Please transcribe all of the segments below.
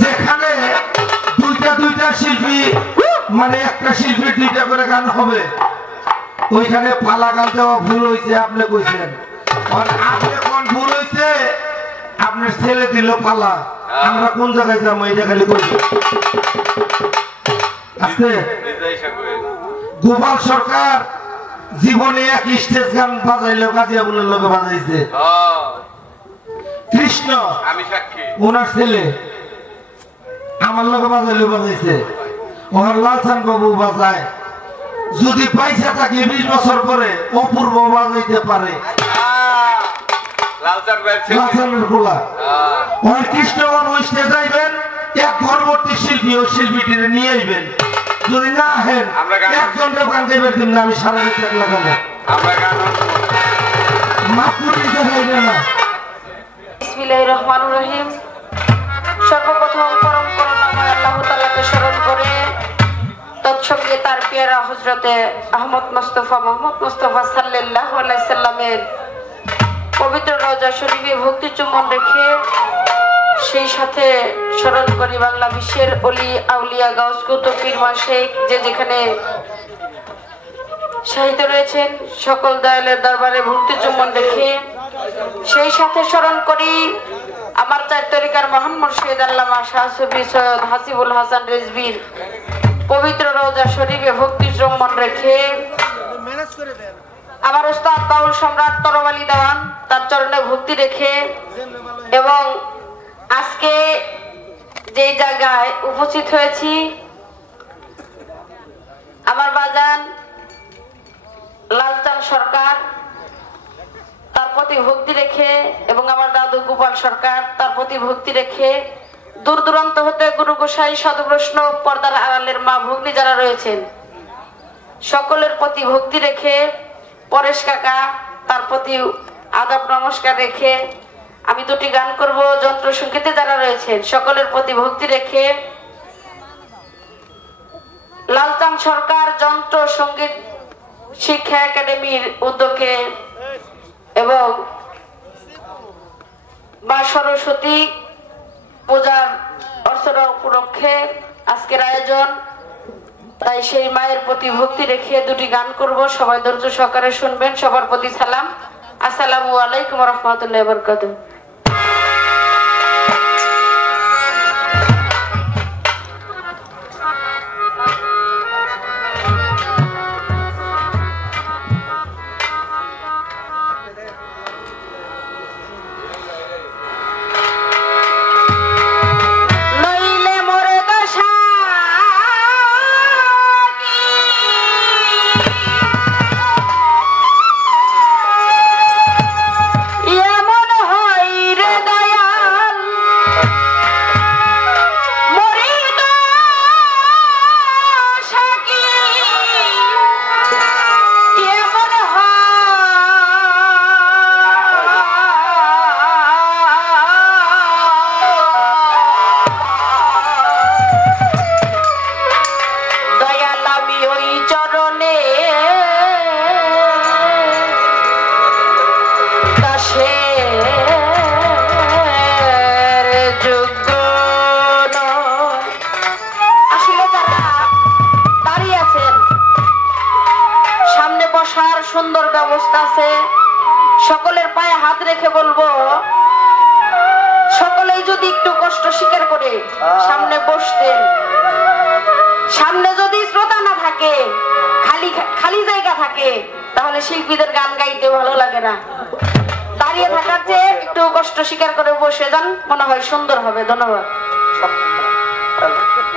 যেখানে দুইটা শিল্পী মানে একটা শিল্পী দুইটা করে গান হবে ওইখানে পালা গান দেওয়া ভুল হয়েছে আপনি কইছেন আর আপনি কোন ভুল হয়েছে আপনার ছেলে দিল পালা আমরা কোন জায়গায় যাবো এই জায়গায় কইছি আজকে গোপাল সরকার জীবনে এক স্টেজ গান বাজাইলেও গাজিয়াবুলের লোকে বাজাইছে কৃষ্ণ আমি সাক্ষী ওনার ছেলে আমার লোকে বাজাইলেও বাজাইছে ওনার লালচান বাবু বাজায় যদি পয়সা থাকে 20 বছর পরে অপূর্ব বাজাইতে পারে লালচানের গোলা ওই কৃষ্ণ বাবু স্টেজ আইবেন এক ঘরবর্তী শিল্পী ও শিল্পীটিরে নিয়ে আইবেন যদি না হেন একজন গান গাইবেন কিন্তু আমি সারা রাত লাগাবো আমরা গান মাপুরি দেখাইবে না বিসমিল্লাহির রহমানির রহিম সর্বপ্রথম পরম করুণাময় আল্লাহ তাআলাকে স্মরণ করে তৎসঙ্গে তার পেয়ারা হযরতে আহমদ মুস্তাফা মুহাম্মদ মুস্তাফা সাল্লাল্লাহু আলাইহি সাল্লামের পবিত্র রওজা শরীফে ভক্তি চুম্বন রেখে সেই সাথে স্মরণ করি বাংলা বিশ্বের অলি আউলিয়া গাউস কুতুব পীর মাশায়েখ যে যেখানে শাহিদ রয়েছেন সকল দয়ালের দরবারে ভক্তি চুম্বন রেখে সেই সাথে স্মরণ করি আমার চার তরিকার মহান মুর্শিদ আল্লামা শাহ সুফি সৈয়দ হাসিবুল হাসান রিজভীর পবিত্র রওজা শরীফে ভক্তি চুম্বন রেখে আমার উস্তাদ বাউল সম্রাট তরবালি দেওয়ান তার চরণে ভক্তি রেখে এবং আজকে যে জায়গায় উপস্থিত হয়েছি আমার বাজান লালচান সরকার তার প্রতি ভক্তি রেখে এবং আমার দাদু গোপাল সরকার তার প্রতি ভক্তি রেখে দূর দূরান্ত হতে গুরু গোসাই সদপ্রশ্ন পর্দার আড়ালের মা ভগ্নী যারা রয়েছেন সকলের প্রতি ভক্তি রেখে পরেশ কাকা তার প্রতি আদাব নমস্কার রেখে আমি দুটি গান করব যন্ত্র সঙ্গীতে যারা রয়েছেন সকলের প্রতি ভক্তি রেখে লালচান সরকার যন্ত্র সঙ্গীত শিক্ষা একাডেমির উদ্যোগে এবং মা সরস্বতী পূজার অর্চনা উপলক্ষে আজকের আয়োজন তাই সেই মায়ের প্রতি ভক্তি রেখে দুটি গান করব সবাই ধৈর্য সহকারে শুনবেন সবার প্রতি সালাম আসসালামু আলাইকুম ওয়া রাহমাতুল্লাহি ওয়া বারাকাতুহু সুন্দর ব্যবস্থা আছে সকলের পায়ে হাত রেখে বলবো সকলেই যদি একটু কষ্ট স্বীকার করে সামনে বসতেন সামনে যদি শ্রোতা না থাকে খালি খালি জায়গা থাকে তাহলে শিল্পীদের গান গাইতে ভালো লাগে না দাঁড়িয়ে থাকার চেয়ে একটু কষ্ট স্বীকার করে বসে যান মনে হয় সুন্দর হবে ধন্যবাদ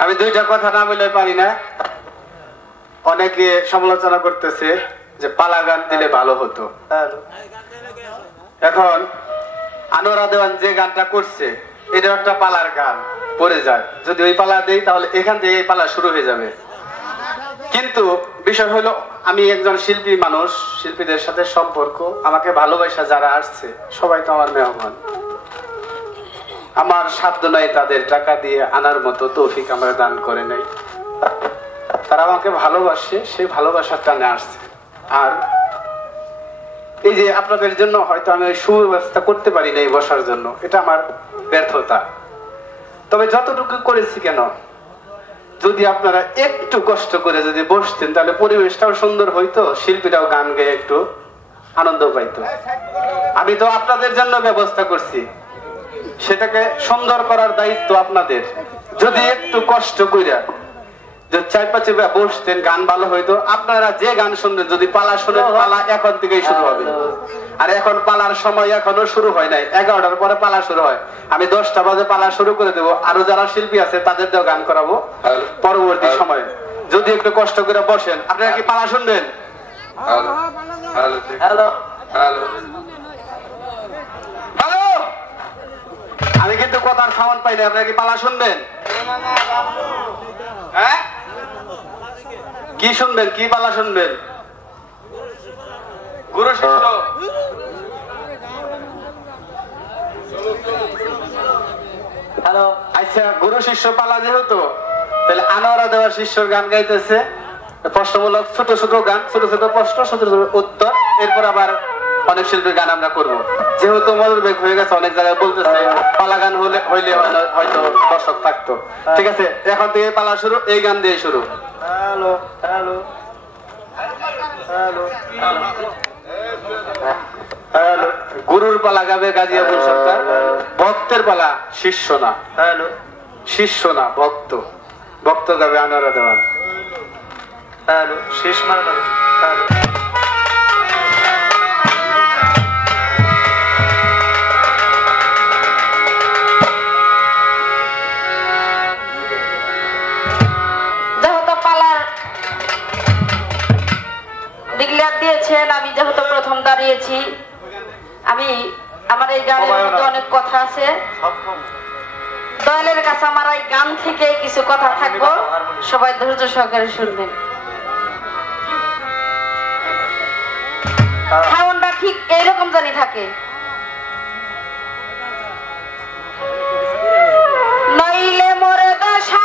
আমি দুইটা কথা না বলে পারি না অনেকে সমালোচনা করতেছে যে পালা গান দিলে ভালো হতো এখন আনোয়ারা দেওয়ান যে গানটা করছে এটা একটা পালার গান পড়ে যায় যদি ওই পালা দেই তাহলে এখান থেকে এই পালা শুরু হয়ে যাবে কিন্তু বিষয় হলো আমি একজন শিল্পী মানুষ শিল্পীদের সাথে সম্পর্ক আমাকে ভালোবাসা যারা আসছে সবাই তো আমার মেহমান আমার সাধ্য নাই তাদের টাকা দিয়ে আনার মতো তৌফিক আমরা দান করে নাই তারা আমাকে ভালোবাসে সেই ভালোবাসার টানে আসছে আর এই যে আপনাদের জন্য হয়তো আমি সুব্যবস্থা করতে পারি না এই বসার জন্য এটা আমার ব্যর্থতা তবে যতটুকু করেছি কেন, যদি আপনারা একটু কষ্ট করে যদি বসতেন তাহলে পরিবেশটাও সুন্দর হইতো, শিল্পীরাও গান গেয়ে একটু আনন্দ পাইতো। আমি তো আপনাদের জন্য ব্যবস্থা করছি, সেটাকে সুন্দর করার দায়িত্ব আপনাদের। যদি একটু কষ্ট কইরা যে চার পাঁচে বসতেন, গান ভালো হইতো। আপনারা যে গান শুনবেন, যদি পালা শুনেন, পালা এখন থেকেই শুরু হবে। আর এখন পালার সময় এখনো শুরু হয় নাই, 11টার পরে পালা শুরু হয়। আমি 10টা বাজে পালা শুরু করে দেবো। আরো যারা শিল্পী আছে তাদের দিয়েও গান করাবো পরবর্তী সময়ে। যদি একটু কষ্ট করে বসেন, আপনারা কি পালা শুনবেন? হ্যালো, আমি কিন্তু কথার সাউন্ড পাই না। আপনারা কি পালা শুনবেন? হ্যাঁ, কি শুনবেন? কি পালা শুনবেন? গুরু শিষ্য, হ্যালো। আচ্ছা, গুরু শিষ্য পালা যেহেতু, তাহলে আনোয়ারা দেওয়ার শিষ্যর গান গাইতেছে। প্রশ্নমূলক ছোট ছোট গান, ছোট ছোট প্রশ্ন, ছোট ছোট উত্তর। এরপর আবার অনেক শিল্পীর গান আমরা করব। যেহেতু মধুর বেগ হয়ে গেছে, অনেক জায়গায় বলতেছে পালা গান হইলে হয়তো দর্শক থাকতো। ঠিক আছে, এখন থেকে পালা শুরু, এই গান দিয়ে শুরু। Hello hello hello hello. গুরুর পালা গাবে গাজী আবুল সরকার। ভক্তের পালা, শিষ্য না। হ্যালো, শিষ্য না, ভক্ত। ভক্ত গাবে আনোয়ারা দেওয়ান। হ্যালো, শেষ মারা। হ্যালো। দিয়েছেন, আমি যেহেতু প্রথম দাঁড়িয়েছি, আমি আমার এই গানের মধ্যে অনেক কথা আছে। দয়ালের কাছে আমার এই গান থেকে কিছু কথা থাকবো, সবাই ধৈর্য সহকারে শুনবেন। সাউন্ডটা ঠিক এইরকম জানি থাকে। নইলে মোরে দশা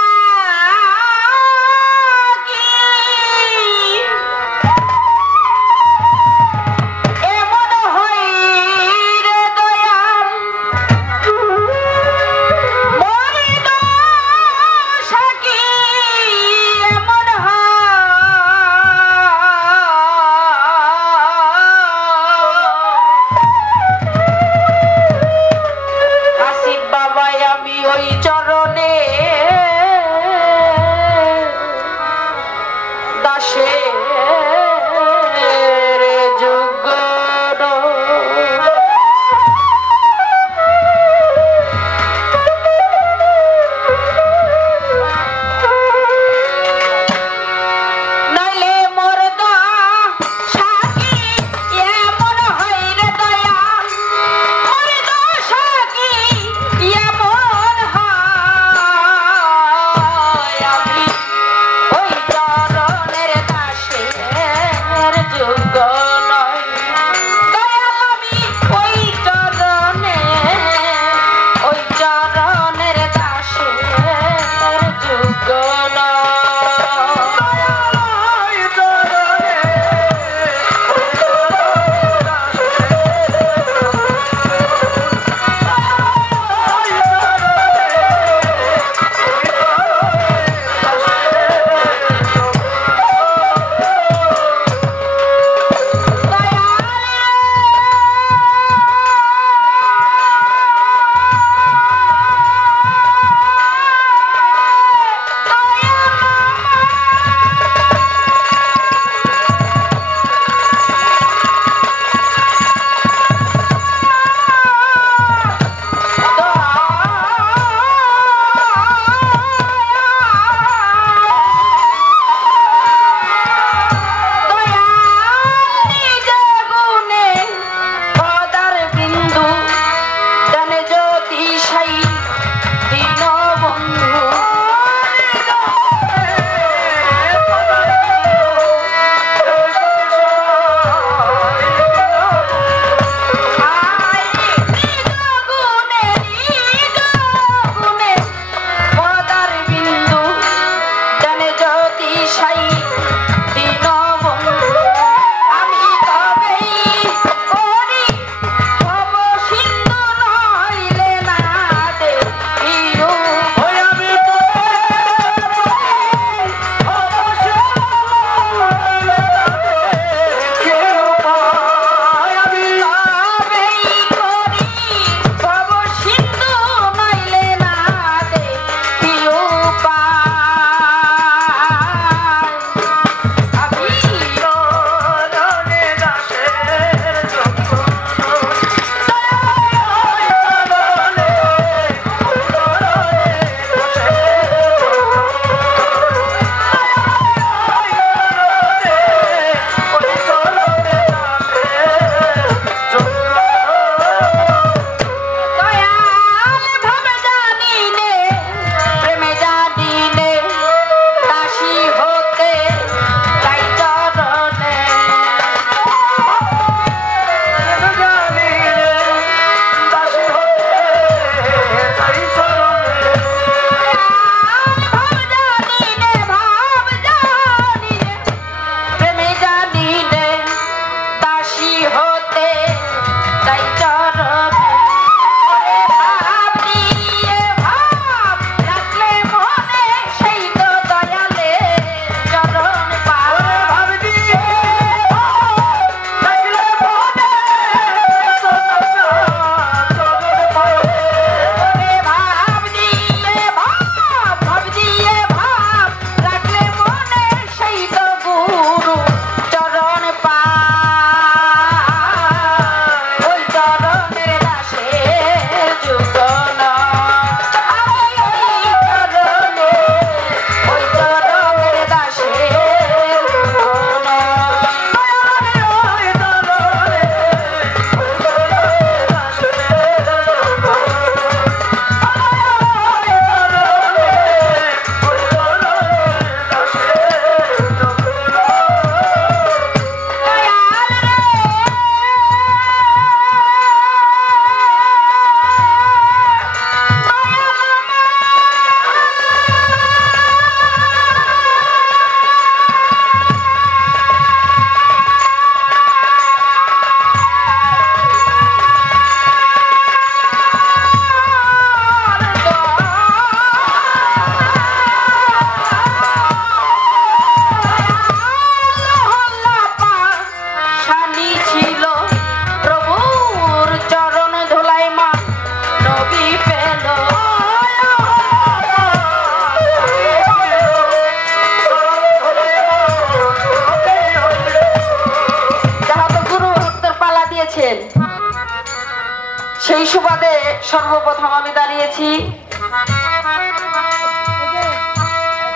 সেই সুবাদে সর্বপ্রথম আমি দাঁড়িয়েছি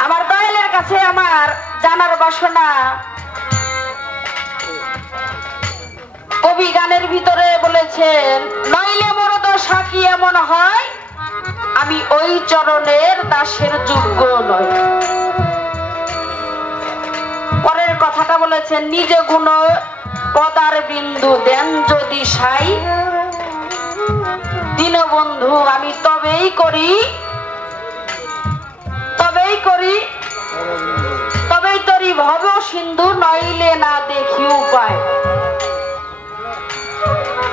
আমার দয়ালের কাছে আমার জানার বাসনা। কবি গানের ভিতরে বলেছেন, নইলে মোর দশা কি এমন হয়, আমি ওই চরণের দাসের যোগ্য নই। পরের কথাটা বলেছেন, নিজ গুণ পদার বিন্দু দেন যদি সাই, দীনবন্ধু আমি তবেই করি তবেই তরি ভব সিন্ধু, নইলে না দেখি উপায়।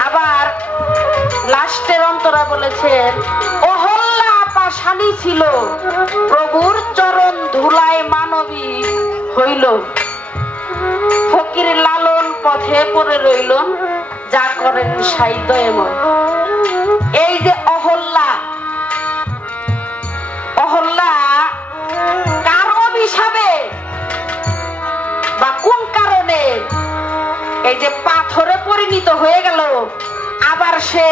আবার লাস্টের অন্তরা বলেছেন, অহল্যা পাষাণী ছিল, প্রভুর চরণ ধুলায় মানবী হইল, ফকির লালন পথে পড়ে রইলন, যা করেন সাইদয়ময়। এই যে অহল্যা কার অভিশাপে বা কোন কারণে এই যে পাথরে পরিণত হয়ে গেল, আবার সে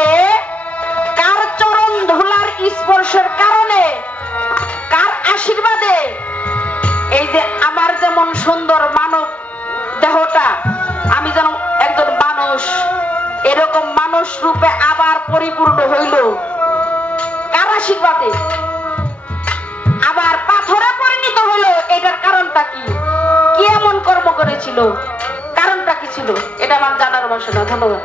কার চরণ ধুলার স্পর্শের কারণে, কার আশীর্বাদে এই যে আমার যেমন সুন্দর মানব দেহটা, আমি যেন একজন মানুষ, এরকম মানুষ রূপে আবার পরিপূর্ণ হইল, কার আশীর্বাদে? আবার পাথরে পরিণত হইল, এটার কারণটা কি? কি এমন কর্ম করেছিল, কারণটা কি ছিল? এটা আমার জানার বাসনা। ধন্যবাদ।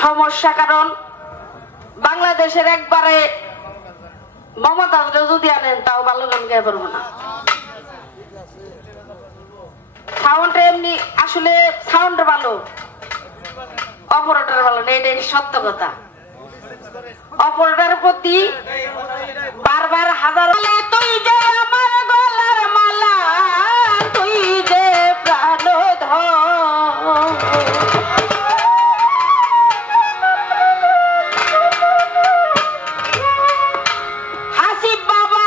সমস্যা, কারণ বাংলাদেশের একবারে মমতাজ যদি আনেন তাও ভালো গান গাইতে পারবো না। সাউন্ড এমনি আসলে সাউন্ড ভালো, অপারেটর ভালো না, এটাই সত্য কথা। অপারেটরের প্রতি বারবার হাজার, তুই যে আমার গলার মালা, তুই যে প্রাণধন, হাসিব বাবা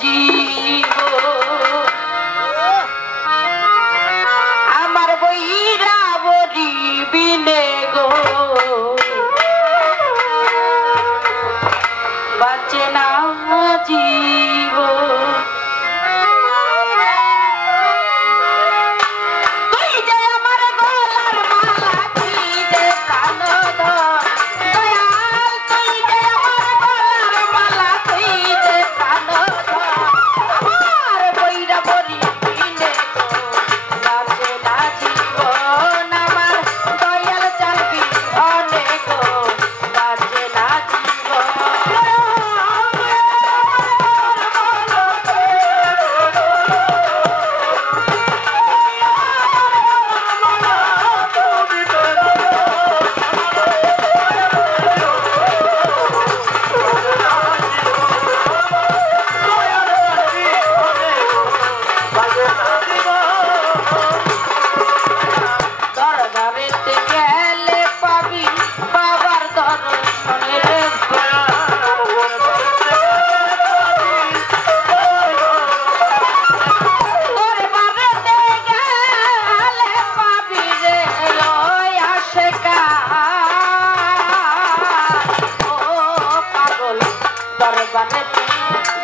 জীব আমার বইরা বরি বিনে গো বাঁচে না জীব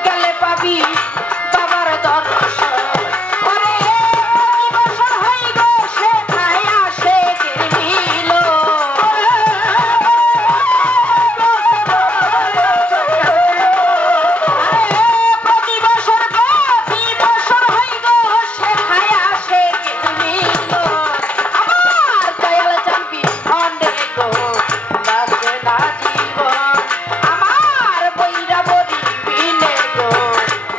গেলে পাবি বাবার দর্শন বছর হই গো সে খাই আসে গেল প্রতি বছর হই গো সে খাই আসে গেল আমার দয়াল জানবি অনেক গো বাঁচে না জীবন আমার বইরা বরি বিনে গো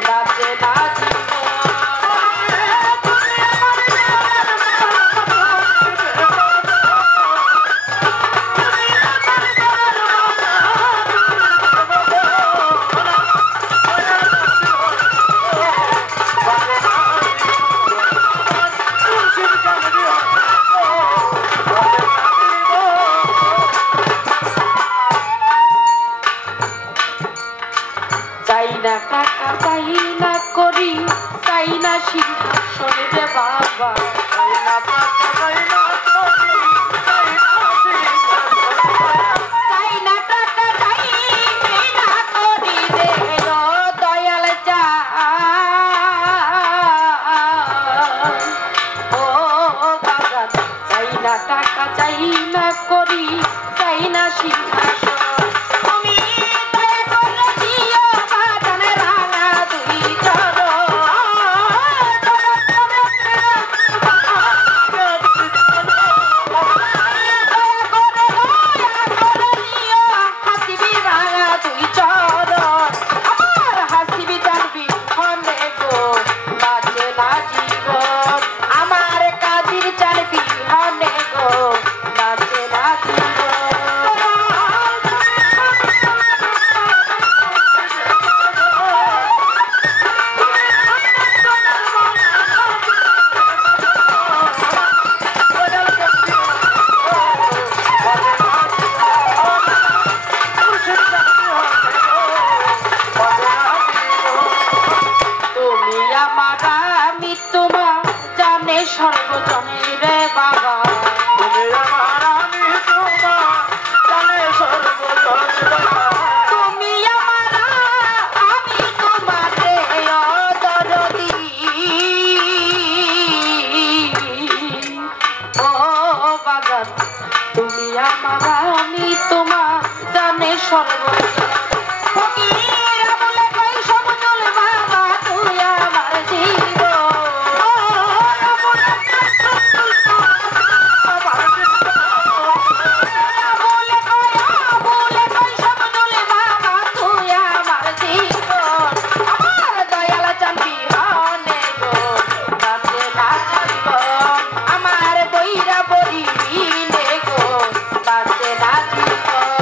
বাঁচে না চাই না টাকা চাই না করি চাই না সিংহাসন রে বাবা চাই না টাকা চাই না করি চাই না টাকা চাই না করি রে দয়াল যা ও বাবা চাই না টাকা চাই না করি চাই না সিংহাসন আমার কাদির চালবি হনে গো বাঁচে না তুমি আমার আমি তোমার জানে সর্বজনে রে বাবা তুমি আমার আমি তোমার জানে সর্বজনে তুমি আমার আমি তোমার রে দরদি ও বাবা তুমি আমার আমি তোমার জানে সর্বজনে আমার বইরা বরি বিনে গো বাঁচে না জীবন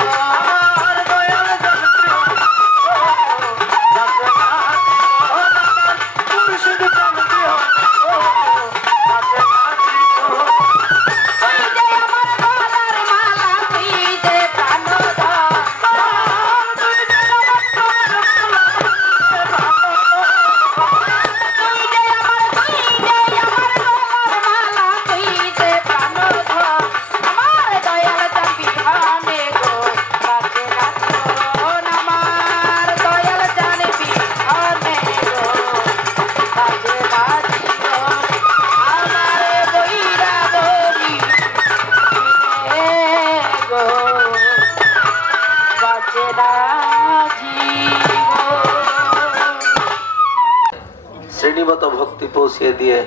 শ্রেণীমত ভক্তি পৌঁছিয়ে দিয়ে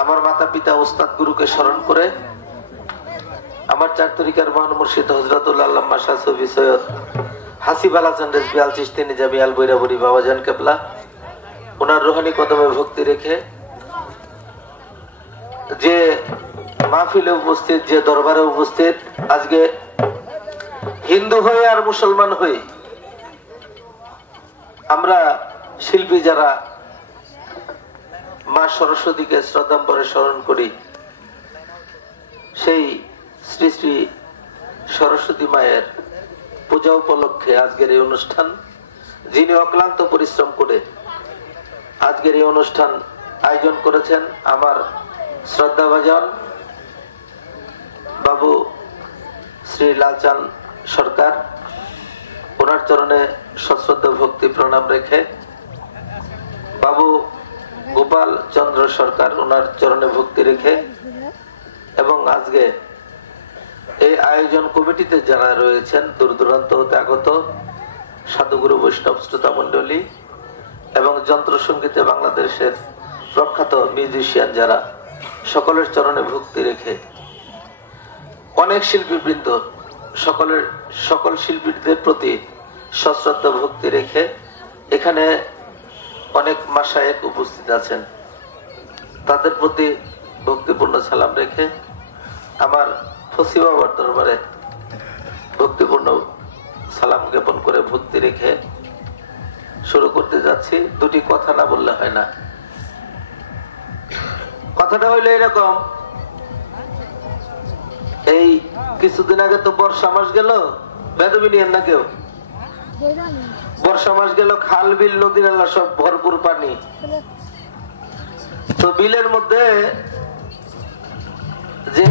আমার মাতা পিতা ওস্তাদ গুরুকে স্মরণ করে আমার 4 তরিকার মহান মুর্শিদ হযরতুল আল্লামা শাহ সুফি সৈয়দ হাসিব আলাচান রেজভী আল চিশতি নিজামী আল বৈরাবরী বাবাজান কেবলা ওনার রুহানি কদমে ভক্তি রেখে যে মাহফিলে উপস্থিত, যে দরবারে উপস্থিত, আজকে হিন্দু হয়ে আর মুসলমান হয়ে আমরা শিল্পী যারা মা সরস্বতীকে শ্রদ্ধাম্বরে স্মরণ করি, সেই শ্রী শ্রী সরস্বতী মায়ের পূজা উপলক্ষে আজকের এই অনুষ্ঠান, যিনি অক্লান্ত পরিশ্রম করে আজকের এই অনুষ্ঠান আয়োজন করেছেন আমার শ্রদ্ধাভাজন বাবু শ্রী লালচাঁদ সরকার, ওনার চরণে সশ্রদ্ধ ভক্তি প্রণাম রেখে বাবু গোপাল চন্দ্র সরকার, ওনার চরণে ভক্তি রেখে, এবং আজকে এই আয়োজন কমিটিতে যারা রয়েছেন দূর দূরান্ত হতে আগত সাধুগুরু বৈষ্ণব শ্রোতা মন্ডলী এবং যন্ত্রসঙ্গীতে বাংলাদেশের প্রখ্যাত মিউজিশিয়ান যারা, সকলের চরণে ভক্তি রেখে অনেক শিল্পীবৃন্দ, সকল শিল্পীদের প্রতি সশ্রদ্ধ ভক্তি রেখে এখানে অনেক মাশায়েখ উপস্থিত আছেন, তাদের প্রতি ভক্তিপূর্ণ সালাম রেখে আমার ফসি বাবার দরবারে ভক্তিপূর্ণ সালাম জ্ঞাপন করে ভক্তি রেখে শুরু করতে যাচ্ছি। দুটি কথা না বললে হয় না। কথাটা হইলো এরকম, এই কিছুদিন আগে তো বর্ষা মাস গেল, বেদবি নিয়েন না কেউ, বর্ষা মাস গেল, খাল বিল নদী নালা সব ভরপুর পানি। তো বিলের মধ্যে যে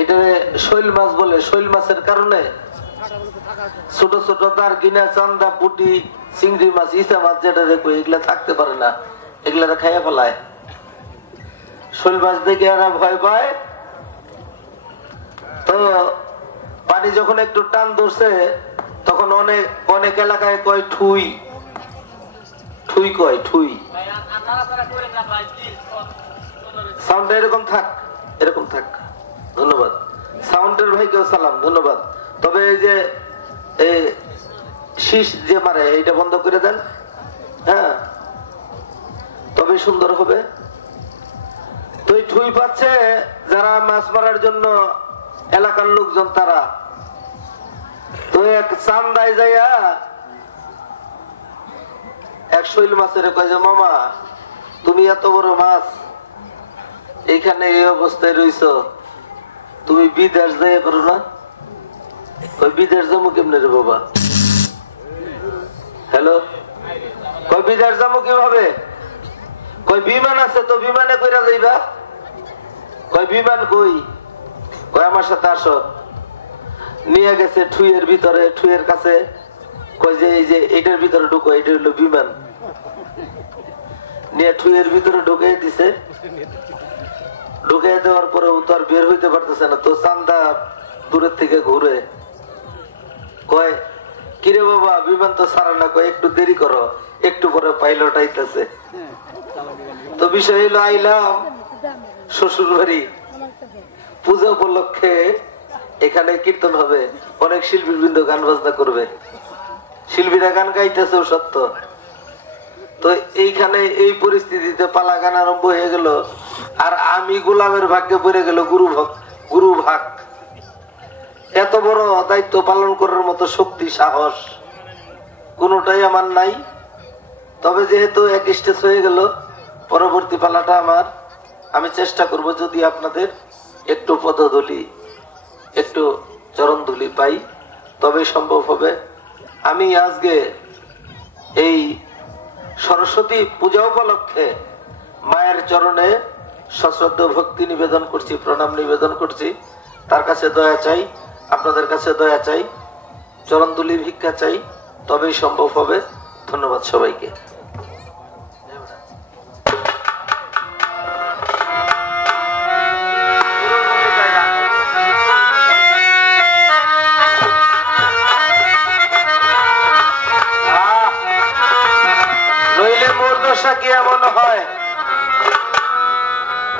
এটা শৈল মাছ বলে, শৈল মাছের কারণে ছোট ছোট তার কিনা চান্দা, পুটি, চিংড়ি মাছ, ইসা মাছ যেটা দেখো এগুলা থাকতে পারে না, এগুলা খাইয়া ফেলায়। শৈল মাছ দেখে এরা ভয় পায়। তো পানি যখন একটু টান ধরছে তখন অনেক অনেক এলাকায় কয় ঠুই, ঠুই কয়, ঠুই। সাউন্ডটা এরকম থাক, এরকম থাক, ধন্যবাদ। সাউন্ডের ভাইকেও সালাম, ধন্যবাদ। তবে এই যে শীষ যে মারে এইটা বন্ধ করে দেন, হ্যাঁ, তবে সুন্দর হবে। তো এই ঠুই পাচ্ছে যারা মাছ মারার জন্য এলাকার লোকজন, তারা তো এক চান্দায় যাইয়া এক শৈল মাছের কয় যে মামা তুমি এত বড় মাছ এইখানে এই অবস্থায় রইছ, তুমি বিদেশ যাইয়া পারো না? ওই বিদেশ যাবো কেমনে রে বাবা? হ্যালো, কই বিদেশ যাবো কিভাবে? কই বিমান আছে তো বিমানে কইরা যাইবা। কই বিমান কই? কই আমার সাথে আসো। নিয়ে গেছে ঠুইয়ের ভিতরে, ঠুইয়ের কাছে কই যে এই যে এটার ভিতরে ঢুকো, এটা হলো বিমান। নিয়ে ঠুইয়ের ভিতরে ঢুকে দিছে। ঢুকে দেওয়ার পরে তো আর বের হইতে পারতেছে না। তো চান্দা দূরের থেকে ঘুরে কয় কিরে বাবা বিমান তো ছাড়া না, কয় একটু দেরি করো, একটু পরে পাইলট আইতেছে। তো বিষয় হইলো আইলাম শ্বশুর বাড়ি, পূজা উপলক্ষে এখানে কীর্তন হবে, অনেক শিল্পীবৃন্দ গান বাজনা করবে, শিল্পীরা গান গাইতেছে সত্য। তো এইখানে এই পরিস্থিতিতে পালা গান আরম্ভ হয়ে গেল, আর আমি গোলামের ভাগ্যে পড়ে গেল গুরু ভাগ। এত বড় দায়িত্ব পালন করার মতো শক্তি সাহস কোনোটাই আমার নাই। তবে যেহেতু এক স্টেজ হয়ে গেল, পরবর্তী পালাটা আমার, আমি চেষ্টা করব যদি আপনাদের একটু পদধূলি, একটু চরণধূলি পাই তবে সম্ভব হবে। আমি আজকে এই সরস্বতী পূজা উপলক্ষে মায়ের চরণে সশ্রদ্ধ ভক্তি নিবেদন করছি, প্রণাম নিবেদন করছি। তার কাছে দয়া চাই, আপনাদের কাছে দয়া চাই, চরণধূলি ভিক্ষা চাই, তবেই সম্ভব হবে। ধন্যবাদ সবাইকে। নইলে মোর দশা কি এমন হয়,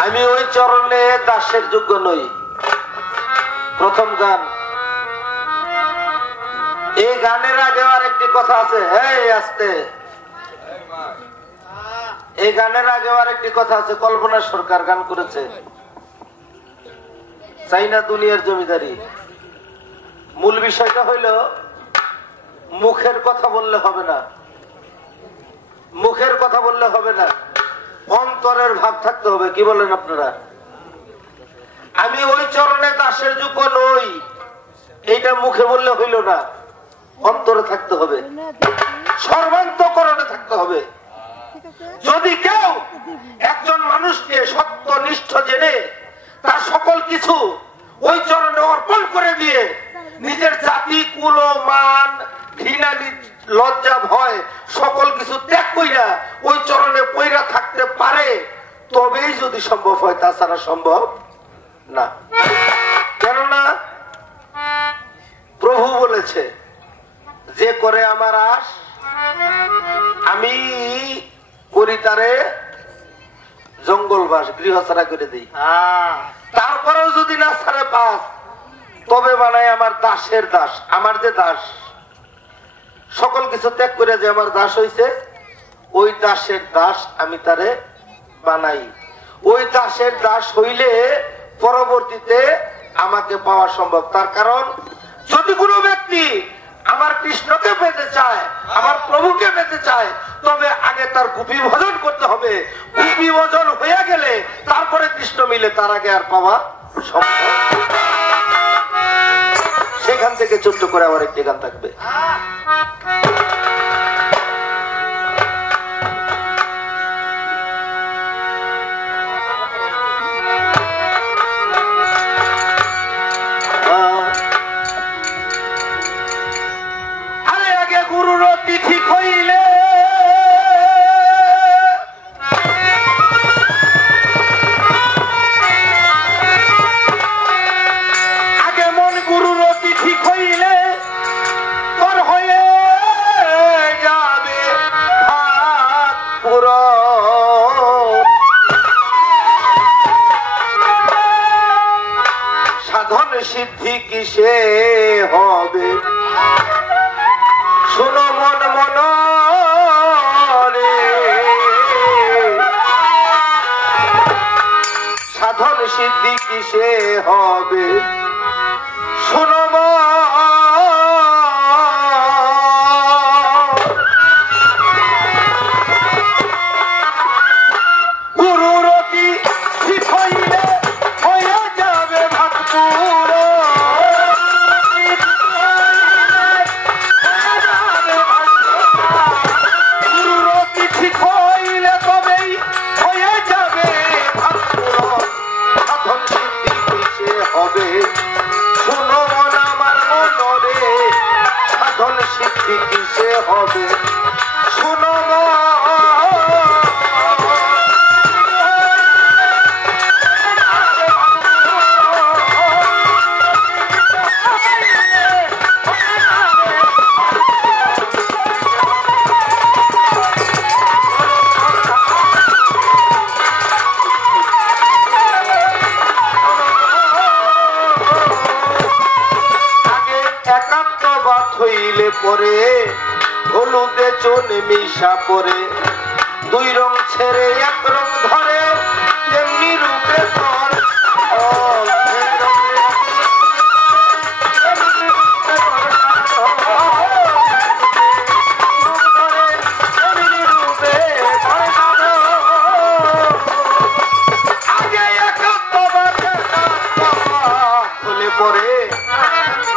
আমি ওই চরণে দাসের যোগ্য নই। প্রথম গান, এই গানের আগে আর একটি কথা আছে, এই আস্তে, এই গানের আগে আর একটি কথা আছে। কল্পনা সরকার গান করেছে, চাই না দুনিয়ার জমিদারি। মূল বিষয়টা হইল মুখের কথা বললে হবে না, মুখের কথা বললে হবে না, অন্তরের ভাব থাকতে হবে। কি বলেন আপনারা? আমি ওই চরণে দাসের যোগ্য নই, এইটা মুখে বললে হইল না, অন্তরে থাকতে হবে, সর্বান্তকরণে থাকতে হবে। যদি কেউ একজন মানুষকে সত্যনিষ্ঠ জেনে তার সকল কিছু ওই চরণে অর্পণ করে দিয়ে নিজের জাতি, কুল, মান, ঘৃণা, লজ্জা, ভয় সকল কিছু ত্যাগ কইরা ওই চরণে পইরা থাকতে পারে, তবেই যদি সম্ভব হয়, তাছাড়া সম্ভব না। কেননা প্রভু বলেছে, যে করে আমার আশ আমি করি তারে জঙ্গলবাস, গৃহ ছাড়া করে দিই। তারপরেও যদি না ছাড়ে পাস, তবে বানাই আমার দাসের দাস। আমার যে দাস, সকল কিছু ত্যাগ করে যে আমার দাস হইছে, ওই দাসের দাস আমি তারে বানাই। ওই দাসের দাস হইলে পরবর্তীতে আমাকে পাওয়া সম্ভব। তার কারণ, যদি কোনো ব্যক্তি আমার কৃষ্ণকে পেতে চায়, আমার প্রভুকে পেতে চায়, তবে আগে তার গোপী ভজন করতে হবে। গোপী ভজন হয়ে গেলে তারপরে কৃষ্ণ মিলে, তার আগে আর পাওয়া সম্ভব। সেখান থেকে ছোট্ট করে আবার একটি গান থাকবে। আরে আগে গুরুর তিথি কইলে সিদ্ধি কিসে হবে, শোনো মন মন রে, সাধন সিদ্ধি কিসে হবে, শোনো সিদ্ধি কিসে হবে, শুনো হইলে পরে হলুদে চলে মিশা পরে, দুই রং ছেড়ে এক রং ধরে, তেমনি রূপে তোর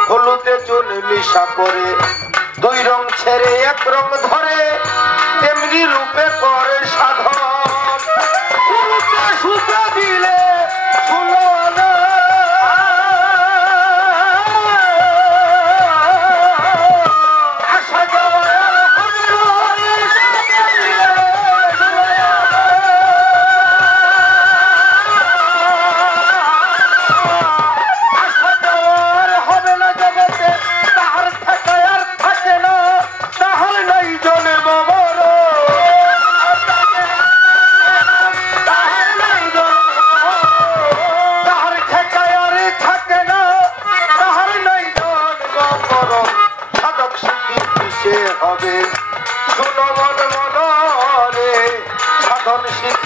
হলুদে চুন মিশা পরে, দুই রং ছেড়ে এক রং ধরে, তেমনি রূপে করে সাধন। সুতা দিলে শুনো না, আসা যাওয়ার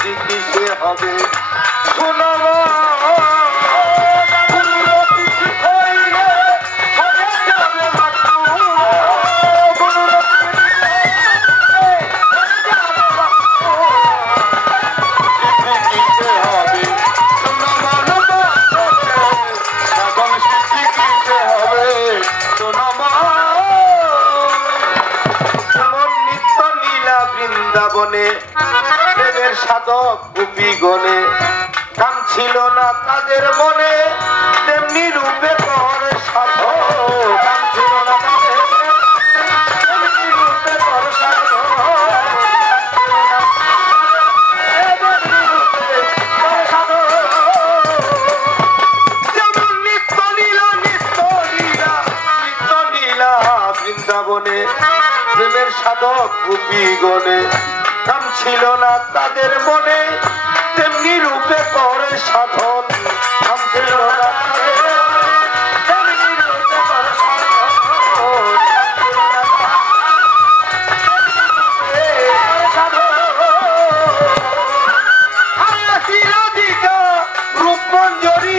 সিদ্ধি কিসে হবে শোনো বৃন্দাবনে প্রেমের সাধক গোপী গণে কাম ছিল না তাদের মনে তেমনি রূপে কর সাধক কাম ছিল না তাদের তেমনি রূপে কর সাধক যেমন নিত্য লীলা নিত্য লীলা নিত্য লীলা বৃন্দাবনে প্রেমের সাধক গোপী গণে কাম ছিল না তাদের মনে তেমনি রূপে করে সাধন কাম ছিল না তেমনি রূপে করে রূপমঞ্জরী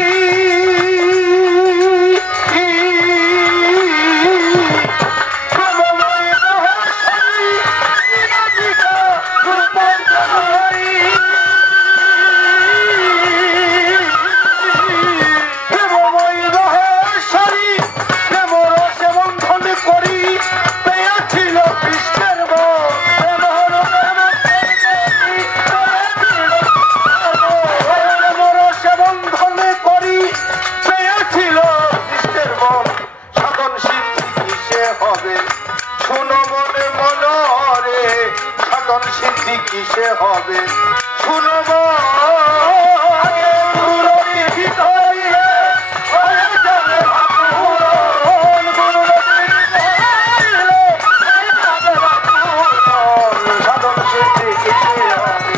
সিদ্ধি কিসে হবে শুনব সাধন সিদ্ধি কিসে হবে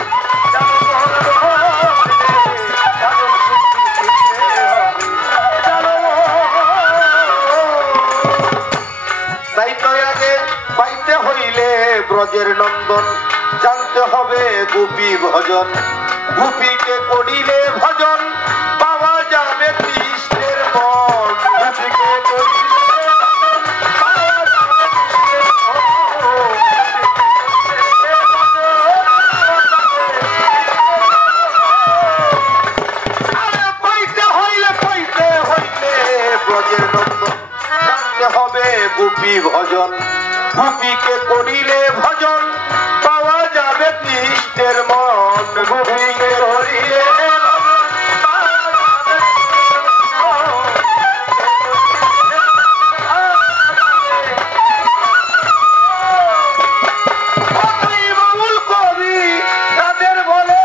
তাই তো আগে পাইতে হইলে ব্রজের নন্দন জানতে হবে গোপী ভজন গোপীকে করিলে ভজন পাওয়া যাবে কৃষ্ণের মন গোপীকে পাইতে হইলে ব্রজের নন্দন জানতে হবে গোপী ভজন গোপীকে করিলে ভজন পাওয়া যাবে কৃষ্ণের মন গোপীকে করিলে বাউল কবি তাদের বলে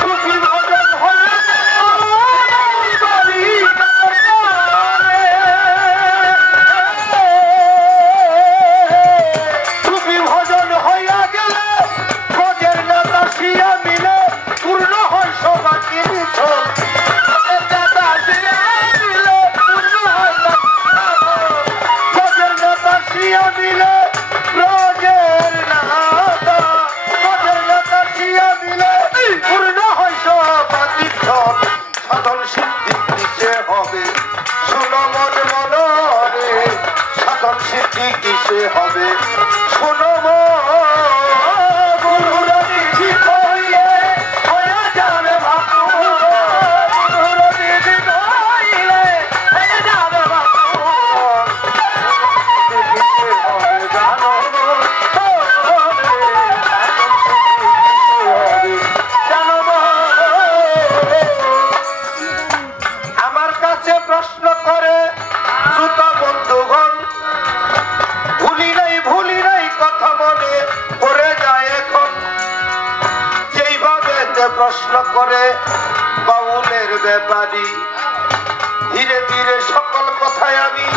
গোপী ভজন হলে সাধন সিদ্ধি কিসে হবে শোনো মন মনরে সাধন সিদ্ধি কিসে হবে শোনো প্রশ্ন করে শ্রোতা বন্ধুগণ ভুলি নাই কথা মনে পড়ে যায় এখন যেইভাবে প্রশ্ন করে বাউলের ব্যাপারী ধীরে ধীরে সকল কথায় আমি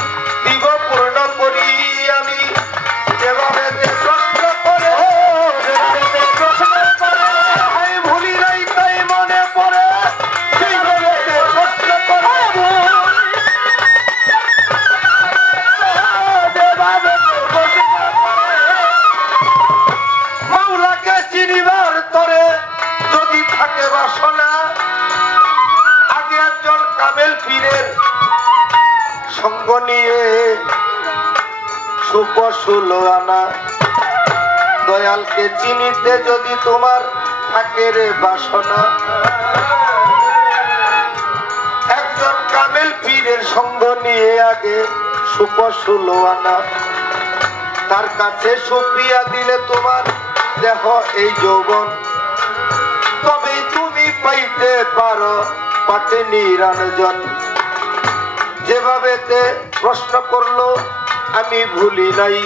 দিব পূর্ণ করি আমি যেভাবে প্রশ্ন করে ভুলি নাই তাই মনে পড়ে সেইভাবে প্রশ্ন করে যেভাবে পীরের সঙ্গ নিয়ে সুপশুল আনা দয়ালকে চিনিতে যদি তোমার থাকে রে বাসনা একজন কামেল পীরের সঙ্গ নিয়ে আগে সুপশুল আনা তার কাছে সুপিয়া দিলে তোমার দেহ এই যৌবন তবে তুমি পাইতে পারো পাটে নিরঞ্জন যেভাবে প্রশ্ন করলো আমি ভুলি নাই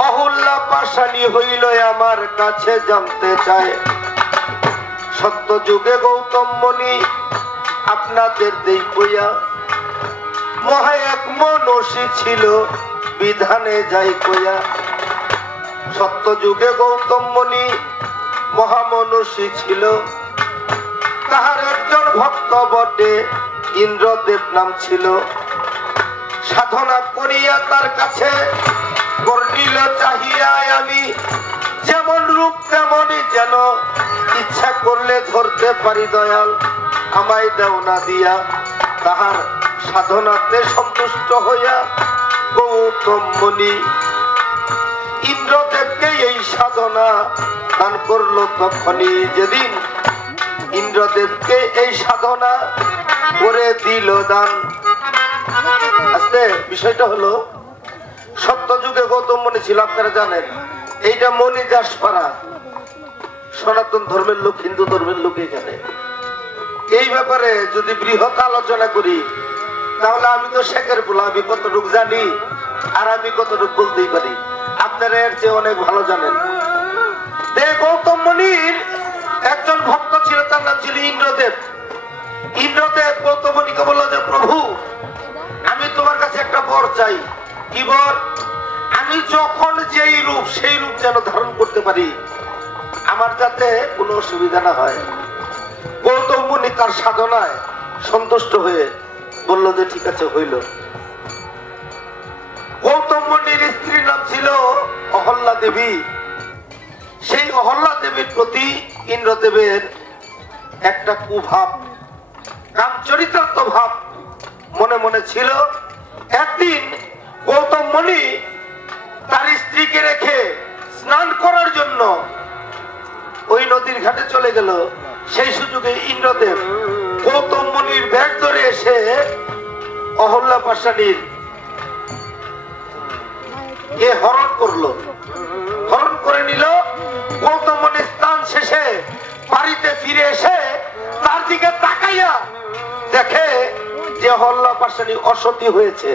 অহল্যা পাশানি হইল আমার কাছে জানতে চায় সত্য যুগে গৌতম মুনি আপনাদের দেখিয়া মহা এক মনসী ছিল বিধানে যাই কইয়া সত্য যুগে গৌতম মুনি মহামনসী ছিল তাহার একজন ভক্ত বটে ইন্দ্রদেব নাম ছিল সাধনা করিয়া তার কাছে বর্ণিল চাহিয়া আমি যেমন রূপ তেমনই যেন ইচ্ছা করলে ধরতে পারি দয়াল আমায় দেও না দিয়া তাহার সাধনাতে সন্তুষ্ট হইয়া গৌতম মুনি ইন্দ্রদেবকে এই সাধনা দান করলো তখনই যেদিন ইন্দ্রদেবকে এই সাধনা করে দিল দান আস্তে বিষয়টা হলো সত্য যুগে গৌতম মুনি ছিল আপনারা জানেন এইটা মনি দাসপাড়া সনাতন ধর্মের লোক হিন্দু ধর্মের লোক এখানে এই ব্যাপারে যদি বৃহৎ আলোচনা করি তাহলে আমি তো শেখের বলা আমি কতটুকু জানি আর আমি কতটুকু বলতেই পারি আপনারা এর চেয়ে অনেক ভালো জানেন গৌতম মুনির একজন ভক্ত ছিল তার নাম ছিল ইন্দ্রদেব ইন্দ্রদেব গৌতম মুনিকে বলল যে প্রভু আমি তোমার কাছে একটা বর চাই কি বর আমি যখন যেই রূপ সেই রূপ যেন ধারণ করতে পারি আমার যাতে কোনো অসুবিধা না হয় গৌতম মুনি তার সাধনায় সন্তুষ্ট হয়ে বলল যে ঠিক আছে হইল গৌতম মুনির স্ত্রীর নাম ছিল অহল্যা দেবী সেই অহল্যা দেবীর প্রতি ইন্দ্রদেবের একটা কুভাব কাম চরিতার্থ ভাব মনে মনে ছিল একদিন গৌতম মুনি তার স্ত্রীকে রেখে স্নান করার জন্য ওই নদীর ঘাটে চলে গেল সেই সুযোগে ইন্দ্রদেব গৌতম মুনির ব্যাগ ধরে এসে অহল্যা পাশানির হরণ করলো হরণ করে নিল গৌতম মুনির স্নান শেষে বাড়িতে ফিরে এসে তার দিকে তাকাইয়া দেখে যে অহল্যা পাশানি অসতী হয়েছে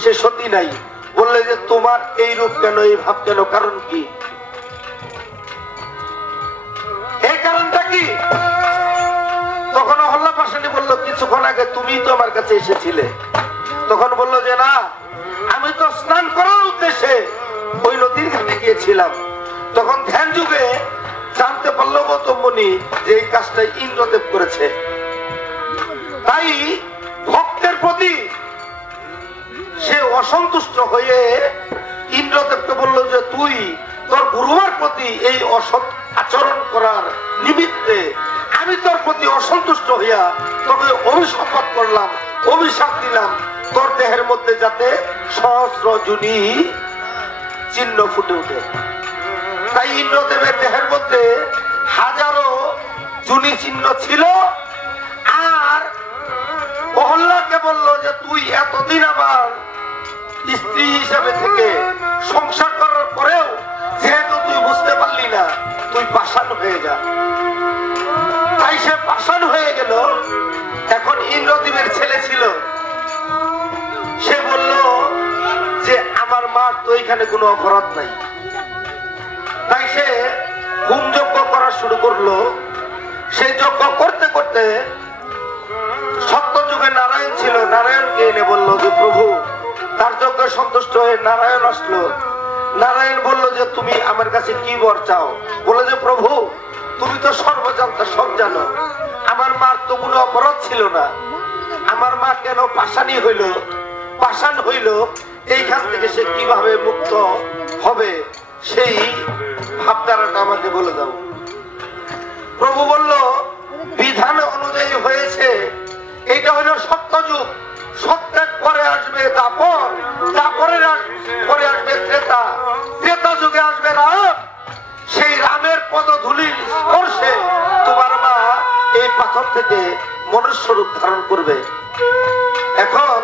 সে সতী নাই বললে যে তোমার এই রূপ কেন এই ভাব কেন কারণ কি এই কারণটা কি তখন অহল্যা পাশানি বলল কিছুক্ষণ আগে তুমি তো আমার কাছে এসেছিলে তখন বললো যে না আমি তো স্নান করার উদ্দেশ্যে ওই নদীর ঘাটে গিয়েছিলাম তখন ধ্যান যুগে জানতে পারলো গৌতম মুনি যে এই কাজটা ইন্দ্রদেব করেছে তাই ভক্তের প্রতি সে অসন্তুষ্ট হয়ে ইন্দ্রদেবকে বলল যে তুই তোর গুরুর প্রতি এই অসৎ আচরণ করার নিমিত্তে আমি তোর প্রতি অসন্তুষ্ট হইয়া তোকে অভিশাপ করলাম অভিশাপ দিলাম তোর দেহের মধ্যে যাতে সহস্র জুনি চিহ্ন ফুটে উঠে তাই ইন্দ্রদেবের দেহের মধ্যে হাজারো জুনি চিহ্ন ছিল আর অহল্যাকে বলল যে তুই এতদিন আমার স্ত্রী হিসাবে থেকে সংসার করার পরেও যেহেতু তুই বুঝতে পারলি না তুই পাষাণ হয়ে যা তাই সে পাষাণ হয়ে গেল এখন ইন্দ্রদেবের ছেলে ছিল সে বলল যে আমার মার তো এখানে কোনো অপরাধ নাই তাই সে হোম যজ্ঞ করা শুরু করলো সেই যজ্ঞ করতে করতে সত্য যুগে নারায়ণ ছিল নারায়ণকে এনে বললো যে প্রভু তার যজ্ঞ সন্তুষ্ট হয়ে নারায়ণ আসলো নারায়ণ বলল যে তুমি আমার কাছে কি বর চাও বলে যে প্রভু তুমি তো সর্বজান্তা সব জানো আমার মার তো কোনো অপরাধ ছিল না আমার মা কেন পাষাণী হইল পাষাণ হইল এইখান থেকে সে কিভাবে মুক্ত হবে সেই ভাবধারাটা আমাকে বলে দাও প্রভু বলল বিধান অনুযায়ী হয়েছে এইটা হলো সত্য যুগ। সত্যের পরে আসবে দাপর, দাপরের পরে আসবে ত্রেতা, ত্রেতা যুগে আসবে রাম। সেই রামের পদধূলি স্পর্শে তোমার মা এই পাথর থেকে মনুষ্য রূপ ধারণ করবে। এখন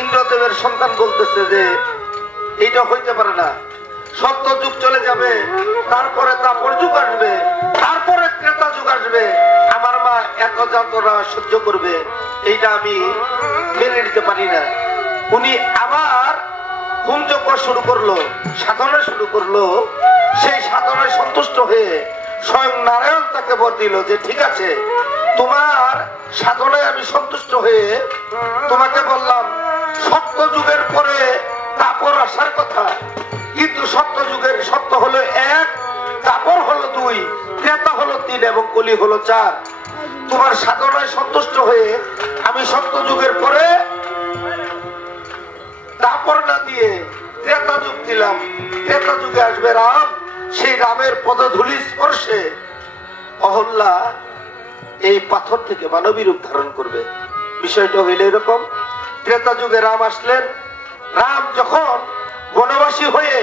ইন্দ্রদেবের সন্তান বলতেছে যে এইটা হইতে পারে না, সত্য যুগ চলে যাবে, তারপরে দাপর যুগ আসবে, তারপরে ত্রেতা যুগ আসবে, আমার মা এত যন্ত্রণা সহ্য করবে এইটা আমি মেনে নিতে পারি না। উনি আবার হোমযজ্ঞ শুরু করলো, সাধনা শুরু করলো। সেই সাধনায় সন্তুষ্ট হয়ে স্বয়ং নারায়ণ তাকে বর দিল যে ঠিক আছে, তোমার সাধনায় আমি সন্তুষ্ট হয়ে তোমাকে বললাম সত্য যুগের পরে দাপর আসার কথা, কিন্তু সত্য যুগের সত্য হলো 1, দাপর হলো 2, ত্রেতা হলো 3 এবং কলি হলো 4। তোমার সাধনায় সন্তুষ্ট হয়ে আমি সত্য যুগের পরে দাপর না দিয়ে ত্রেতা যুগ দিলাম। ত্রেতা যুগে আসবে রাম। সেই রামের পদধূলি স্পর্শে অহল্যা এই পাথর থেকে মানবী রূপ ধারণ করবে। বিষয়টা হইল এরকম, ত্রেতা যুগে রাম আসলেন। রাম যখন বনবাসী হয়ে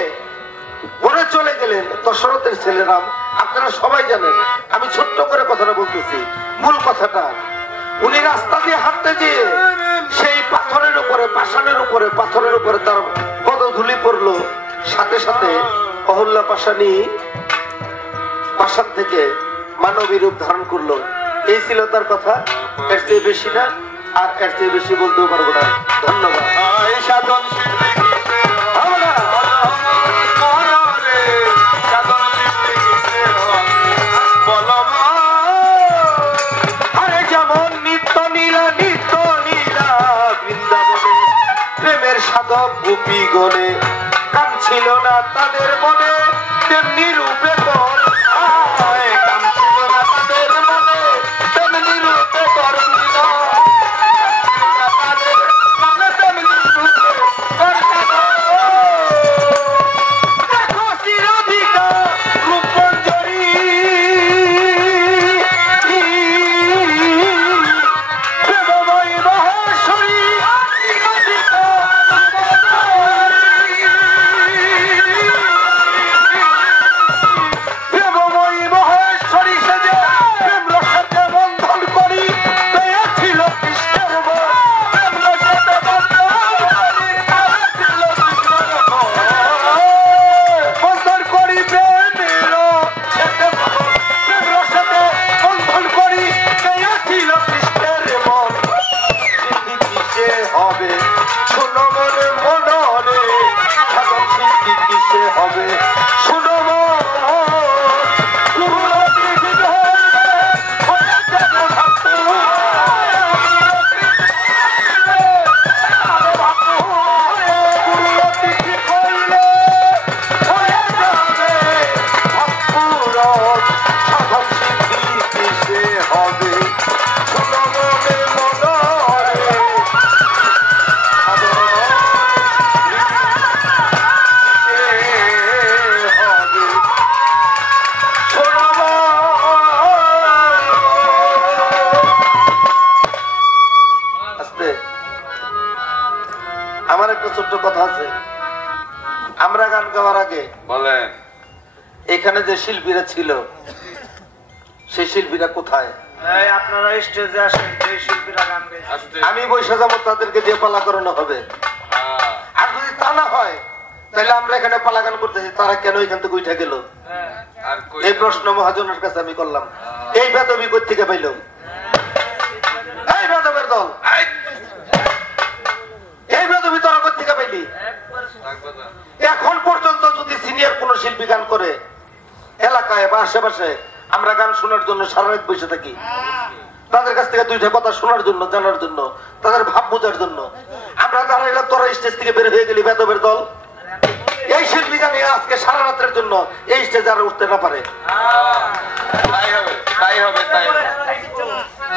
বনে চলে গেলেন, দশরথের ছেলে রাম, আপনারা সবাই জানেন, আমি ছোট্ট করে কথাটা বলতেছি, মূল কথাটা। উনি রাস্তা দিয়ে হাঁটতে গিয়ে সেই পাথরের উপরে, পাষাণের উপরে, পাথরের উপরে তার পদধূলি পড়লো। সাথে সাথে অহল্যা পাষাণী পাষাণ থেকে মানবী রূপ ধারণ করলো। এই ছিল তার কথা, এর চেয়ে বেশি না, আর এর চেয়ে বেশি বলতেও পারবো না। ধন্যবাদ। আরে যেমন নিত্য নীলা, নিত্য নীলা বৃন্দাবনে প্রেমের সাধক গোপী গণে কাম ছিল না তাদের মনে, তেমনি রূপে কর কাম ছিল না তাদের মনে, তেমনি রূপে কর দেখো চিরাধিকা রূপঞ্জরি প্রেমময়ী মহেশ্বরী প্রেমময়ী মহেশ্বরী সেজে প্রেম রসে বন্ধন করি পেয়েছিল কৃষ্ণের মন, প্রেম রসে বন্ধন করি প্রেমের প্রেম রসে বন্ধন করি পেয়েছিল কৃষ্ণের মন। সিদ্ধি কিসে হবে শোনো মনে মনরে, সাধন সিদ্ধি কিসে হবে শোনো মন। আমার একটা ছোট্ট কথা আছে, আমরা গান গাওয়ার আগে বলেন এখানে যে শিল্পীরা ছিল সেই শিল্পীরা কোথায়? আপনারা স্টেজে আসেন, যে শিল্পীরা গান গাইছে আমি বৈশা যাবো, তাদেরকে দিয়ে পালা করানো হবে। আর যদি তা না হয় তাহলে আমরা এখানে পালা গান করতেছি, তারা কেন এখান থেকে উঠে গেল? এই প্রশ্ন মহাজনের কাছে আমি করলাম। এই বেদবি কই থেকে পাইল? এই বেদবের দল, এই বেদবি তোরা কই থেকে পাইলি? এখন পর্যন্ত যদি সিনিয়র কোন শিল্পী গান করে এলাকায় বা আশেপাশে, আমরা গান শোনার জন্য সারা রাত বসে থাকি, তাদের কাছ থেকে দুইটা কথা শোনার জন্য, জানার জন্য, তাদের ভাব বোঝার জন্য। আমরা দাঁড়াইলাম, তোরা স্টেজ থেকে বের হয়ে গেলি বেদবের দল। এই শিল্পী জানি আজকে সারা রাতের জন্য এই স্টেজে আর উঠতে না পারে।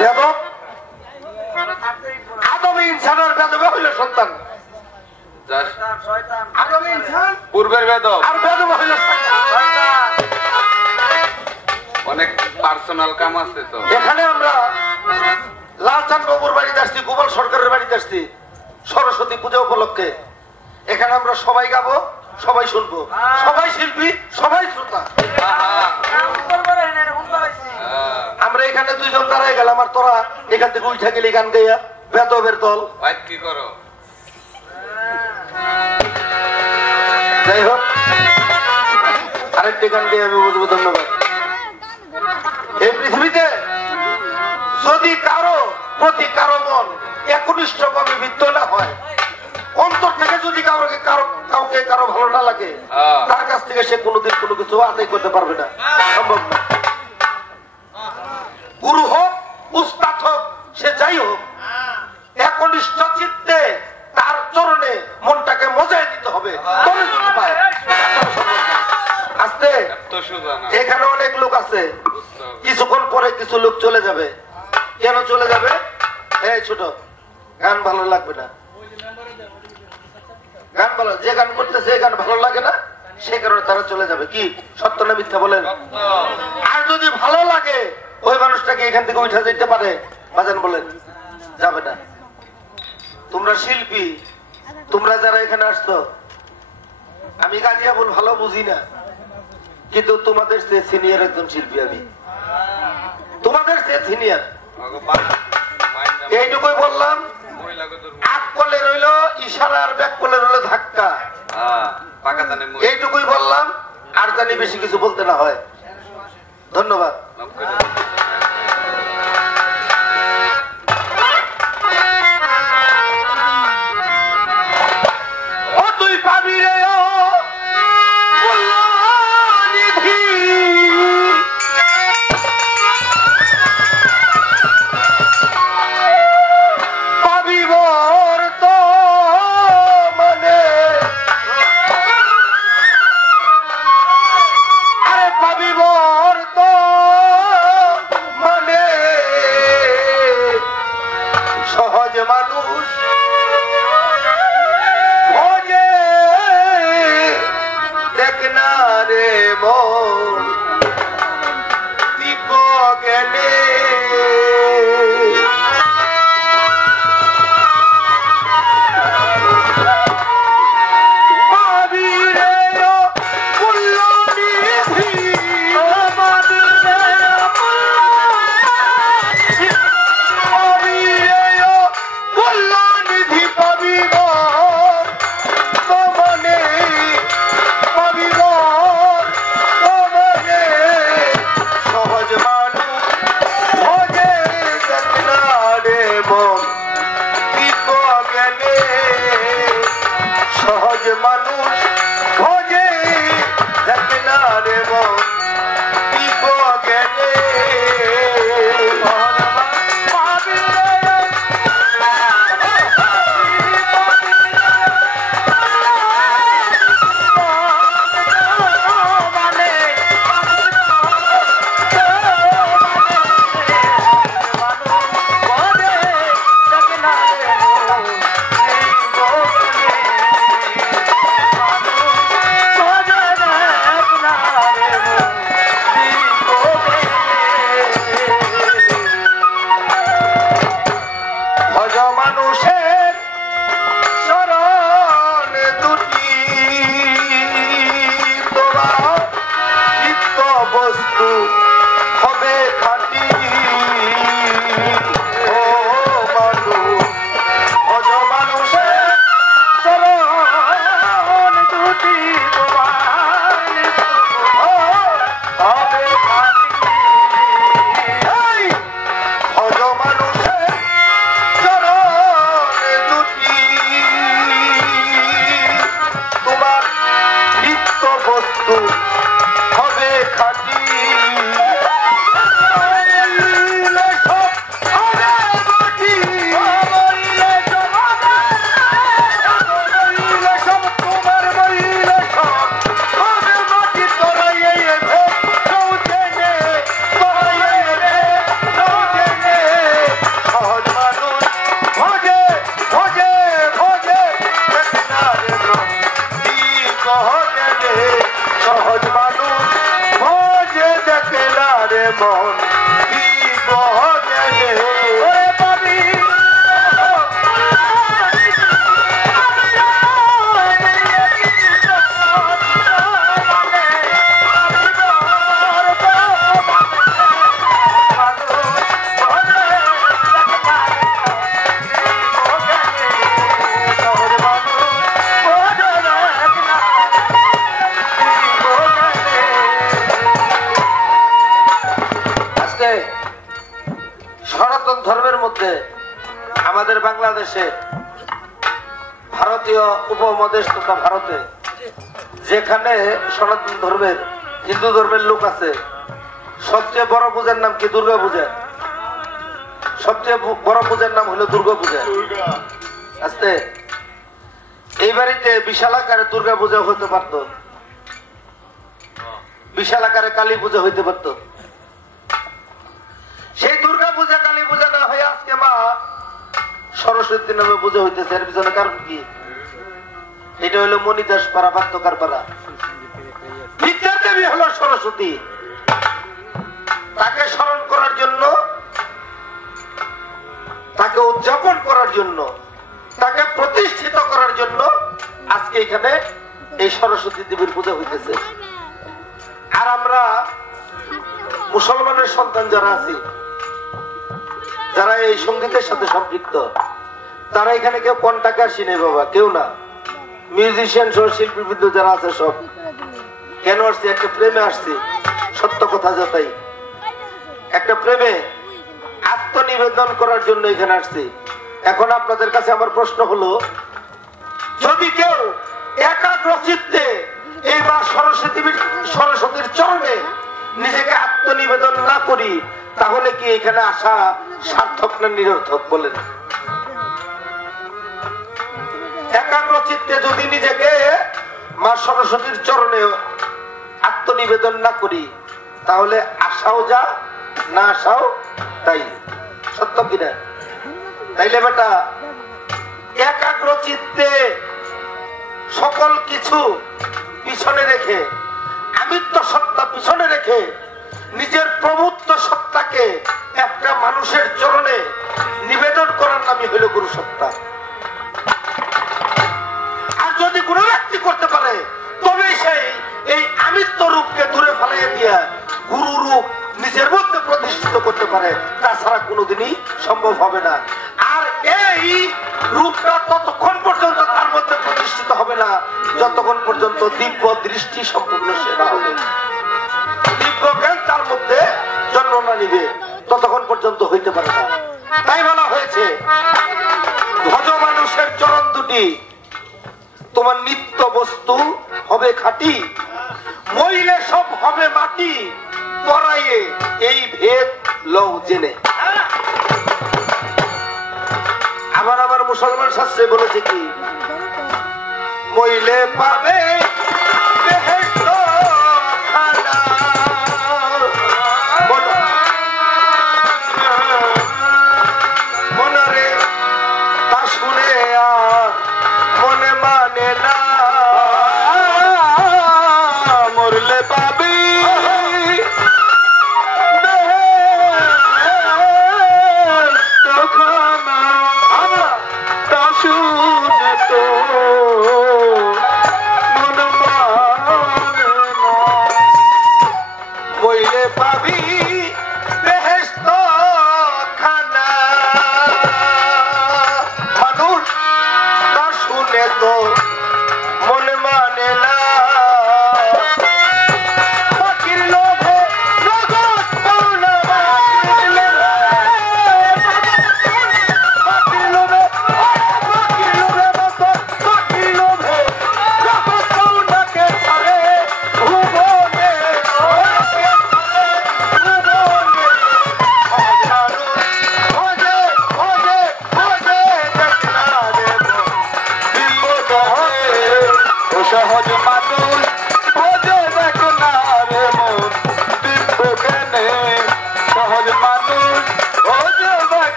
বেদব আদমে ইনসানের বেদবে হইল সন্তান, আদমে ইনসান পূর্বের বেদব আর বেদবে হইল সন্তান। অনেক পার্সোনাল কাম আছে তো। এখানে আমরা লালচাঁদ বাবুর বাড়িতে আসছি, গোপাল সরকারের বাড়িতে আসছি সরস্বতী পূজা উপলক্ষে। এখানে আমরা সবাই গাবো, সবাই শুনবো, সবাই শিল্পী, সবাই শ্রোতা। আমরা এখানে দুইজন দাঁড়াই গেলাম, আর তোরা এখান থেকে উঠে গেলি গান গাইয়া বেদবের দল। কি করো? যাই হোক, আরেকটি গান দিয়ে আমি বলবো ধন্যবাদ। এই পৃথিবীতে যদি কারো প্রতি কারো মন একনিষ্ঠ ভাবে বিদ্ধ না হয়, অন্তর থেকে যদি কাউকে কারো ভালো না লাগে, তার কাছ থেকে সে কোনোদিন কোনো কিছু আদায় করতে পারবে না, সম্ভব না। গুরু হোক, উস্তাদ হোক, সে যাই হোক, একনিষ্ঠ চিত্তে তার চরণে মনটাকে মজায় দিতে হবে। আস্তে এখানে অনেক লোক আছে, কিছুক্ষণ পরে কিছু লোক চলে যাবে। কেন চলে যাবে? এই ছোট গান ভালো লাগবে না, গান ভালো, যে গান করতেছে গান ভালো লাগে না, সেই কারণে তারা চলে যাবে। কি সত্য না মিথ্যা বলেন? আর যদি ভালো লাগে ওই মানুষটাকে এখান থেকে উঠে যেতে পারে, বাজান বলেন যাবে না। তোমরা শিল্পী, তোমরা যারা এখানে আসছো, আমি গাজিয়াবুল ভালো বুঝি না, কিন্তু তোমাদের চেয়ে সিনিয়র একজন শিল্পী আমি, তোমাদের চেয়ে সিনিয়র। এইটুকুই বললাম। আগ কলে রইল ইশারা, আর ব্যাক কলে রইল ধাক্কা, এইটুকুই বললাম। আর জানি বেশি কিছু বলতে না হয়। ধন্যবাদ। ও তুই পাবি রে মন কি বহনে বাংলাদেশে, ভারতীয় উপমহাদেশ তথা ভারতে যেখানে সনাতন ধর্মের, হিন্দু ধর্মের লোক আছে, সবচেয়ে বড় পূজার নাম কি? দুর্গা পূজা। সবচেয়ে বড় পূজার নাম হলো দুর্গা পূজা। আস্তে এই বাড়িতে বিশাল আকারে দুর্গা পূজা হতে পারত, বিশাল আকারে কালী পূজা হইতে পারত। সেই দুর্গা পূজা কালী পূজা না হয়ে আজকে মা সরস্বতী নামে পূজা হইতেছে। এর পিছনে কারণ কি? এটা হলো মণিদাস পাড়া, বাক্যকার পাড়া। বিদ্যার দেবী হলো সরস্বতী। তাকে স্মরণ করার জন্য, তাকে উদযাপন করার জন্য, তাকে প্রতিষ্ঠিত করার জন্য আজকে এখানে এই সরস্বতী দেবীর পূজা হইতেছে। আর আমরা মুসলমানের সন্তান যারা আছি, যারা এই সঙ্গীতের সাথে সম্পৃক্ত, তারা এখানে কেউ কন্টাকে আসি নেই বাবা, কেউ না। মিউজিশিয়ান সহ শিল্পীবৃন্দ যারা আছে সব কেন আসছি? একটা প্রেমে আসছি, সত্য কথা যতাই, একটা প্রেমে আত্মনিবেদন করার জন্য এখানে আসছি। এখন আপনাদের কাছে আমার প্রশ্ন হলো, যদি কেউ একাগ্র চিত্তে এইবার সরস্বতীর চরণে নিজেকে আত্মনিবেদন না করি, তাহলে কি এখানে আসা সার্থক না নিরর্থক? বলেন। একাগ্র চিত্তে যদি নিজেকে মা সরস্বতীর চরণে আত্মনিবেদন না করি, তাহলে আসাও যা, না আসাও তাই। সত্য কিনা? তাইলে বেটা একাগ্র চিত্তে সকল কিছু পিছনে রেখে, আমিত্ব সত্তা পিছনে রেখে, নিজের প্রভুত্ব সত্তাকে একটা মানুষের চরণে নিবেদন করার নামই হইল গুরু সত্তা। আর যদি কোনো ব্যক্তি করতে পারে, তবে সেই এই আমিত্ব রূপকে দূরে ফেলাইয়া দিয়া গুরু রূপ নিজের মধ্যে প্রতিষ্ঠিত করতে পারে, তাছাড়া কোনোদিনই সম্ভব হবে না। আর এই রূপটা ততক্ষণ পর্যন্ত তার মধ্যে প্রতিষ্ঠিত হবে না, যতক্ষণ পর্যন্ত দিব্য দৃষ্টি সম্পূর্ণ সে না হবে, দিব্য জ্ঞান তার মধ্যে জন্ম না নিবে, ততক্ষণ পর্যন্ত হইতে পারে না। তাই বলা হয়েছে, ভজ মানুষের চরণ দুটি, তোমার নিত্য বস্তু হবে খাঁটি, মইলে সব হবে মাটি, পরাইয়ে এই ভেদ লও জেনে। আবার মুসলমান শাস্ত্রে বলেছে কি, মইলে পাবে বেহেশত খানা। মনরে তা শুনে আর মনে মানে না, মরলে পাবি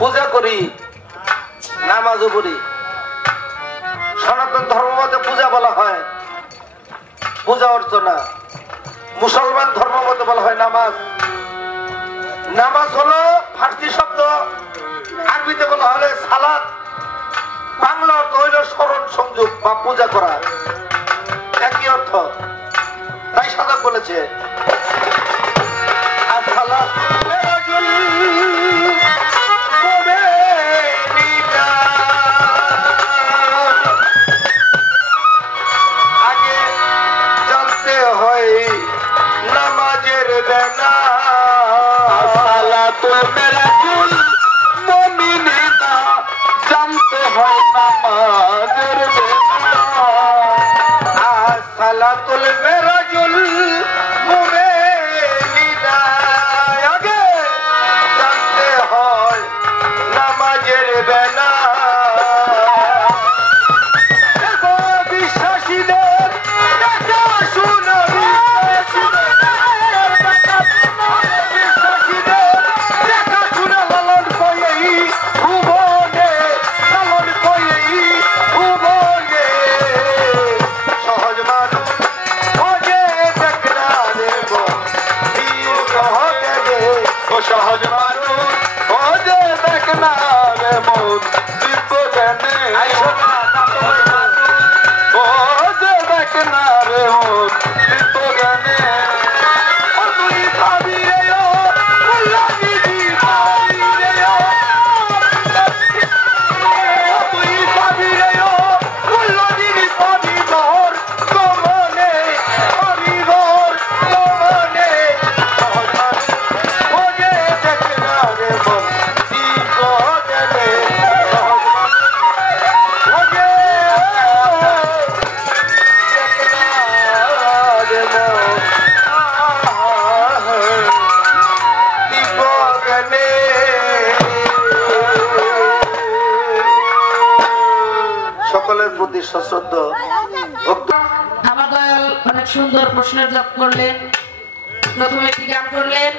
পূজা করি, নামাজও পড়ি। সনাতন ধর্মমতে পূজা বলা হয় পূজা অর্চনা, মুসলমান ধর্মমতে বলা হয় নামাজ। নামাজ হলো ফার্সি শব্দ, আরবিতে বলা হলে সালাত, বাংলা অর্থ হইল স্মরণ সংযোগ বা পূজা করা, একই অর্থ। তাই সাধক বলেছে আগে জানতে হয় নামাজের কুল মুমিনিনা জানতে হয় নামাজের বেলা সালাতুল বেরাজুল মুমিনিনা আগে জানতে হয় নামাজের বেলা দেখো বিশ্বাসীদের দেখা শুনো বিশ্বাসীদের দেখা শুনে লালন কয়েই ভুবনে লালন কয়েই ভুবনে সহজ মানুষ খোঁজে দেখনা রে ও সহজ মানুষ খোঁজে দেখনা রে মন দিব্য জ্ঞানে খোঁজে দেখনা রে মন দিব্য জ্ঞানে ও তুই পাবি রে ও মুল্লাজি পাবি রে ও তুই পাবি রে ও মুল্লাজি পাবি ঘর কমনে পাবি ঘর কমনে সহজ মানুষ খোঁজে দেখনা রে মন দিব্য জ্ঞানে সহজ মানুষ খোঁজে সকলের প্রতি সশ্রদ্ধ আমার দয়াল অনেক সুন্দর প্রশ্নের জবাব করলেন। প্রথমে একটি গান করলেন,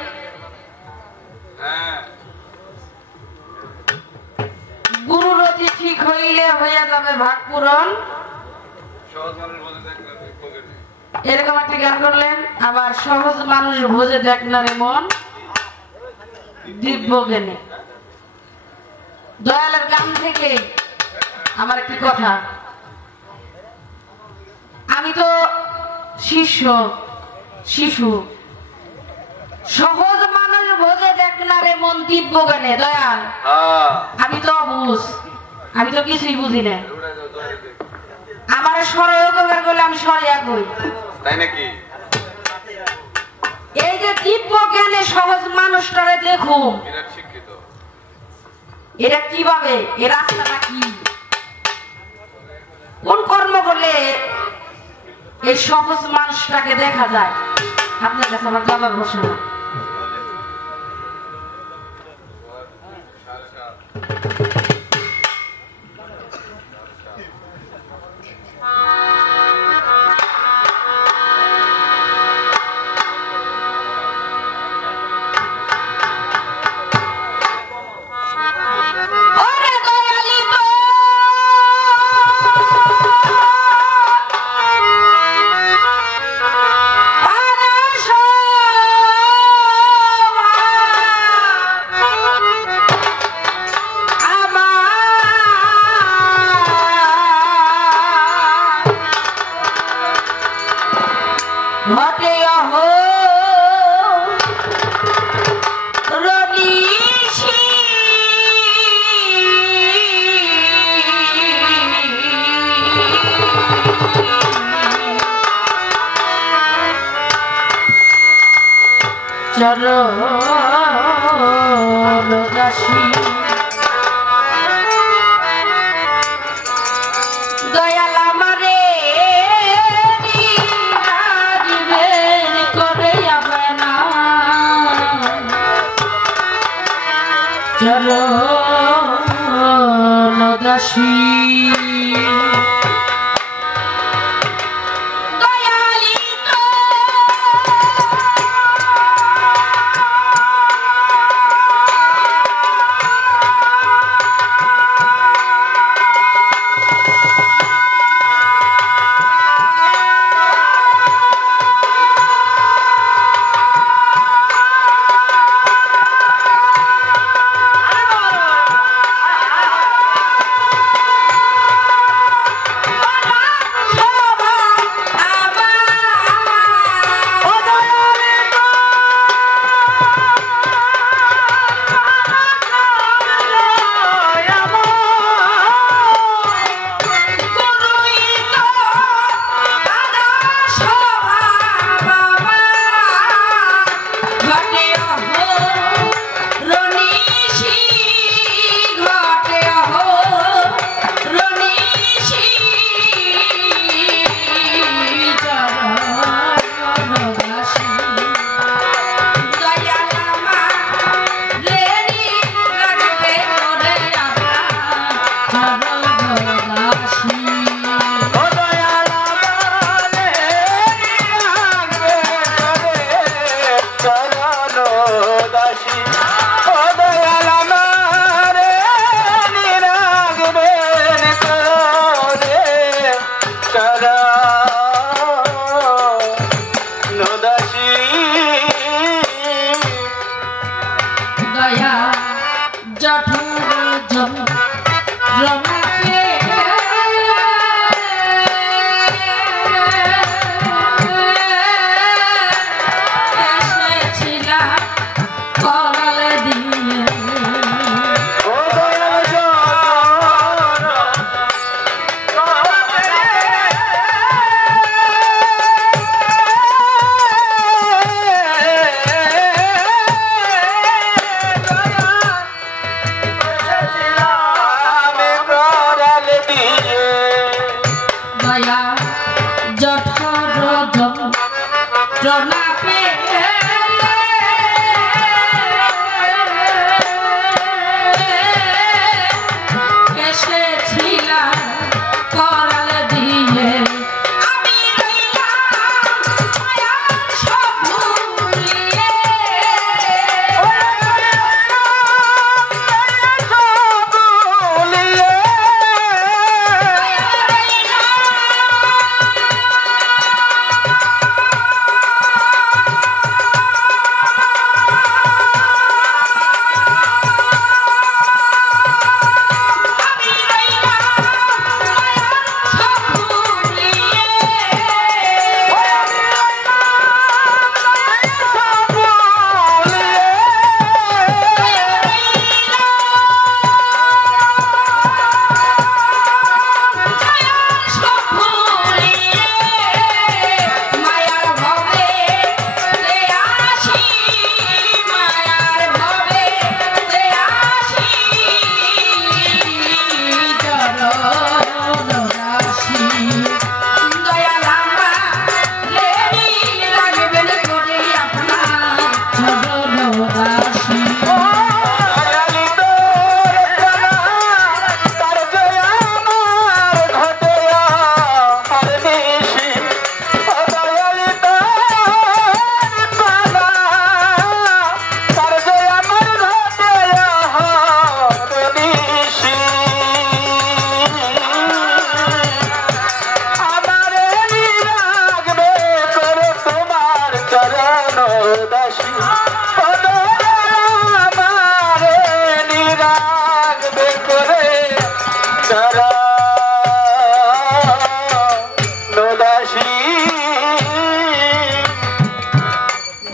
গুরুর অতি ঠিক হইলে হইয়া যাবে ভাগ পূরণ, এরকম একটি গান করলেন। আবার সহজ মানুষ ভোজে দেখ না রে মন দিব্য জ্ঞানে। দয়ালের গান থেকে আমার একটি কথা, আমি তো শিশু সহজ মানুষ ভোজে দেখ না রে মন দিব্য জ্ঞানে। দয়াল আমি তো অবুঝ, আমি তো কিছুই বুঝি না। আমার সরয় কবার বলে আমি সরিয়া কই, তাই নাকি? এই যে দিব্য জ্ঞানে সহজ মানুষটারে দেখুন, শিক্ষিত এটা কিভাবে, এ রাস্তাটা কি, কোন কর্ম করলে এই সহজ মানুষটাকে দেখা যায়? আপনার কাছে আমার জবাব বসে না। চরণদাসী দয়াল আমারে রাজবের করে যাবে না, চরণদাসী জঠর জনকে এসেছিলাম করাল দিয়ে দয়া জঠর যন্ত্রণা পেলে এসেছিলাম করাল দিয়ে আমি রইলাম মায়ার সব ভুলিয়ে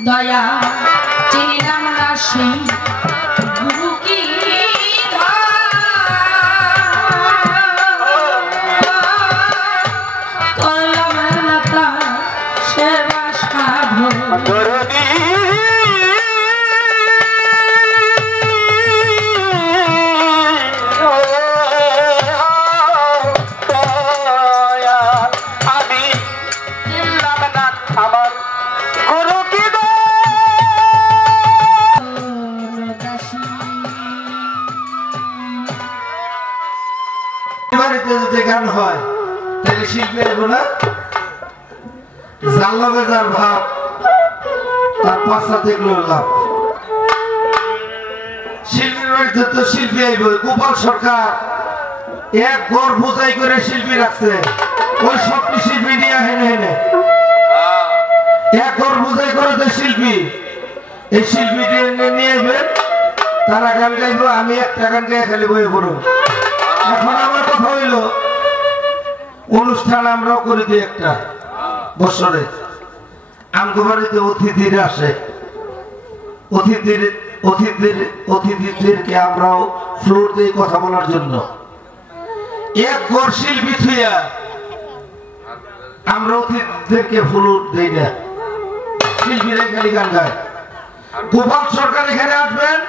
দয়া চিনিলাম না সেই গুরু কি করলাম না তার সেবা সাধন বাড়িতে যদি গান হয় তাহলে শিল্পী আসবো না জানলা বেজার ভাব তার পাশা দেখলো লাভ শিল্পীর বাড়িতে তো শিল্পী আইব গোপাল সরকার এক ঘর বোঝাই করে শিল্পী রাখছে ওই সবটি শিল্পী নিয়ে হেনে হেনে এক ঘর বোঝাই করে তো শিল্পী এই শিল্পী নিয়ে আসবেন তারা গান গাইবো আমি একটা গান গায়ে খালি বয়ে পড়ব এখন আমার কথা হইল অনুষ্ঠান আমরাও করে দিই একটা বছরে আমগো বাড়িতে অতিথিরা আসে অতিথিদেরকে আমরাও ফ্লোর দিয়ে কথা বলার জন্য এক ঘর শিল্পী থুইয়া আমরা অতিথিদেরকে ফ্লোর দেই না শিল্পীরা খালি গান গায় গোপাল সরকার এখানে আসবেন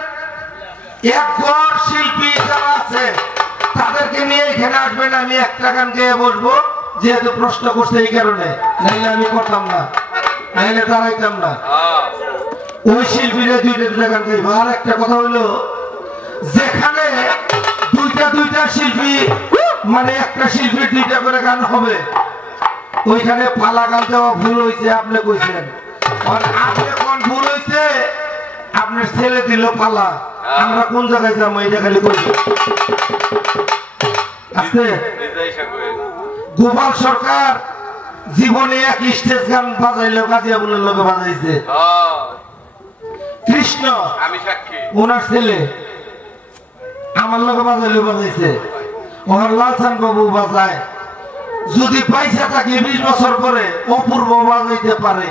এক ঘর শিল্পী যারা আছে তাদেরকে নিয়ে এখানে আসবেন আমি একটা গান গেয়ে বসবো যেহেতু প্রশ্ন করছে এই কারণে নাইলে আমি করতাম না নাইলে দাঁড়াইতাম না ওই শিল্পীরা দুইটা গান গাইবো আর একটা কথা হইলো যেখানে দুইটা শিল্পী মানে একটা শিল্পীর দুইটা করে গান হবে ওইখানে পালা গান দেওয়া ভুল হয়েছে আপনি কইছেন আর আপনি কোন ভুল হয়েছে আপনার ছেলে দিল পালা আমরা কোন জায়গায় যাবো এটা খালি কইছি আজকে গোপাল সরকার জীবনে এক স্টেজ গান বাজাইলো গাজিয়াবুলের লোকে বাজাইছে। কৃষ্ণ আমি সাক্ষী, ওনার ছেলে আমার লোক বাজাইলে বাজাইছে ওর লালচান বাবু বাজায় যদি পয়সা থাকে 20 বছর পরে অপূর্ব বাজাইতে পারে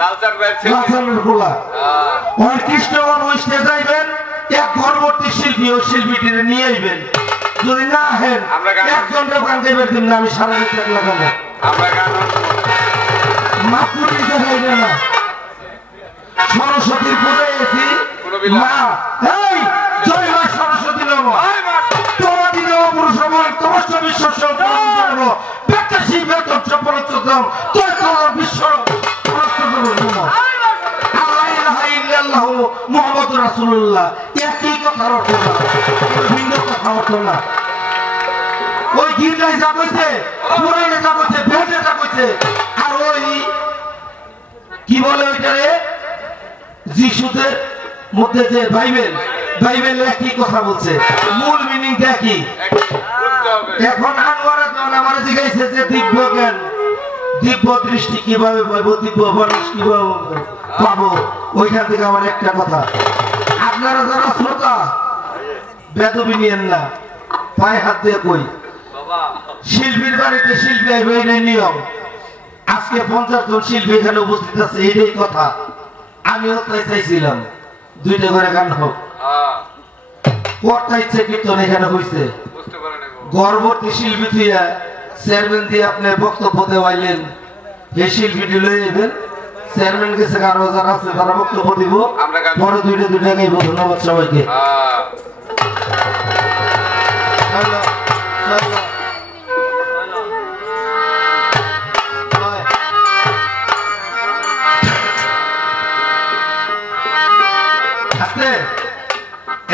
লালচানের গোলা ওই কৃষ্ণবাবু স্টেজ যাইবেন এক ঘরবর্তী শিল্পী ও শিল্পীটি নিয়ে আইবেন যদি না হেন একজন গান গাইবেন দিন না আমি সারা রাত লাগাবো মাপুর দিতে হইবে না সরস্বতীর পূজায় এসি মা এই জয় মা সরস্বতী নম তোমাদি নম পুরুষময় তোমার বিশ্ব সর্ব ব্যক্তি শিল্পে তথ্য পরচতম তোর তোমার বিশ্ব মোহাম্মদ রাসূলুল্লাহ একই কথার অর্থ না ভিন্ন কথা অর্থ না ওই গির্জায় যা কইছে পুরাণে যা কইছে বেদে যা কইছে আর ওই কি বলে ওইটারে যিশুদের মধ্যে যে বাইবেল একই কথা বলছে মূল মিনিং একই এখন আনোয়ারা যখন আমার জিজ্ঞাসা যে দিব্য জ্ঞান দিব্য দৃষ্টি কিভাবে পাবো দিব্য মানুষ কিভাবে পাবো ওইখান থেকে আমার একটা কথা আপনারা যারা শ্রোতা বেদবি নিয়েন না পায়ে হাত দিয়ে কই শিল্পীর বাড়িতে শিল্পী আইবে এই নিয়ম আজকে 50 জন শিল্পী এখানে উপস্থিত আছে এইটাই কথা আমিও তাই চাইছিলাম 2টা করে গান হোক কটা ইচ্ছে কীর্তন এখানে হয়েছে গর্ভবতী শিল্পী থিয়া চেয়ারম্যান দিয়ে আপনি বক্তব্য দেওয়াইলেন এই শিল্পীটি লয়ে যাবেন চেয়ারম্যান গেছে আরো যারা আছে তারা বক্তব্য দিব পরে 2টা গাইব ধন্যবাদ সবাইকে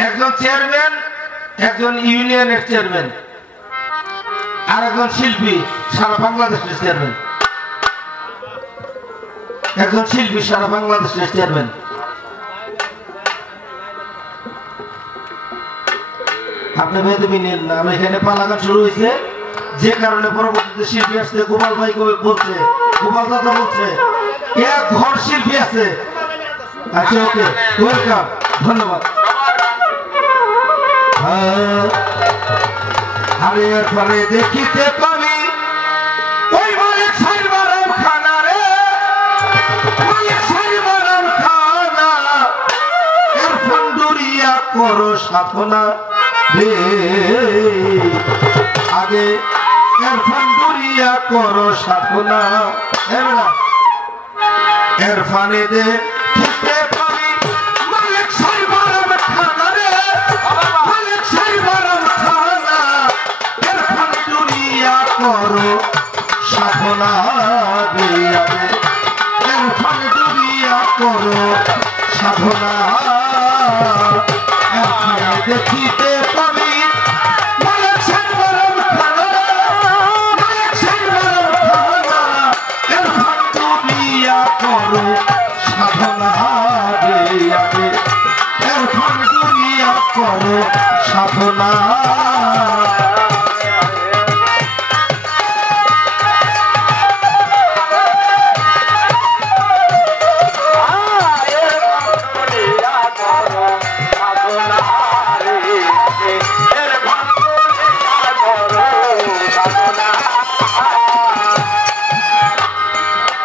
একজন চেয়ারম্যান একজন ইউনিয়নের চেয়ারম্যান আর একজন শিল্পী সারা বাংলাদেশের চেয়ারম্যান একজন শিল্পী সারা বাংলাদেশের চেয়ারম্যান আপনি বেদবি নিন না আমি এখানে পালাগান শুরু হয়েছে যে কারণে পরবর্তীতে শিল্পী আসছে গোপাল ভাই বলছে গোপাল দাদা বলছে এক ঘর শিল্পী আছে আচ্ছা ওকে ওয়েলকাম ধন্যবাদ আরে পরে দেখিতে পাবি ওই মালিক সাইবারাম খানা রে মালিক সাইবারাম খানা এর ফন্ডুরিয়া করো সাধনা রে আগে এর ফন্ডুরিয়া করো সাধনা এর ফানে দে খেতে পাবি মালিক সাইবারাম খানা রে মালিক সাইবারাম খানা এর ফন্ডুরিয়া করো সাধনা রে আগে এর ফন্ডুরিয়া করো সাধনা এর ফানে দেখিতে পাবি মালিক সাইবারাম খানা রে মালিক সাইবারাম খানা এর ফন্ডুরিয়া করো সাধনা রে আগে এর ফন্ডুরিয়া করো সাধনা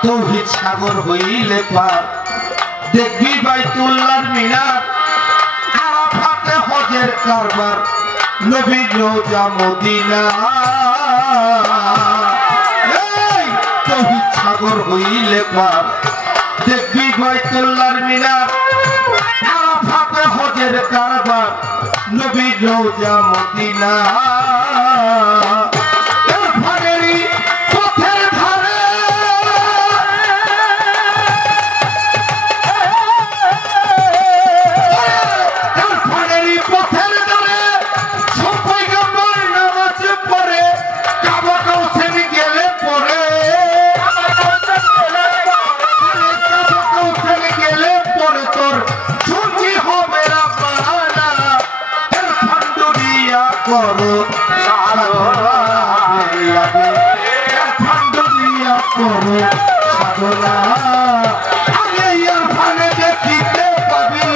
তৌহিদ সাগর হইলে পার দেখবি বাইতুল্লাহর মিনার আরাফাতে হজের কারবার নবীর রওজা মদিনা এই তৌহিদ সাগর হইলে পার দেখবি বাইতুল্লাহর মিনার আরাফাতে হজের কারবার নবীর রওজা মদিনা করো সাধনা করো সাধনা আগে ইয়ার ফানে দেখিতে পাবি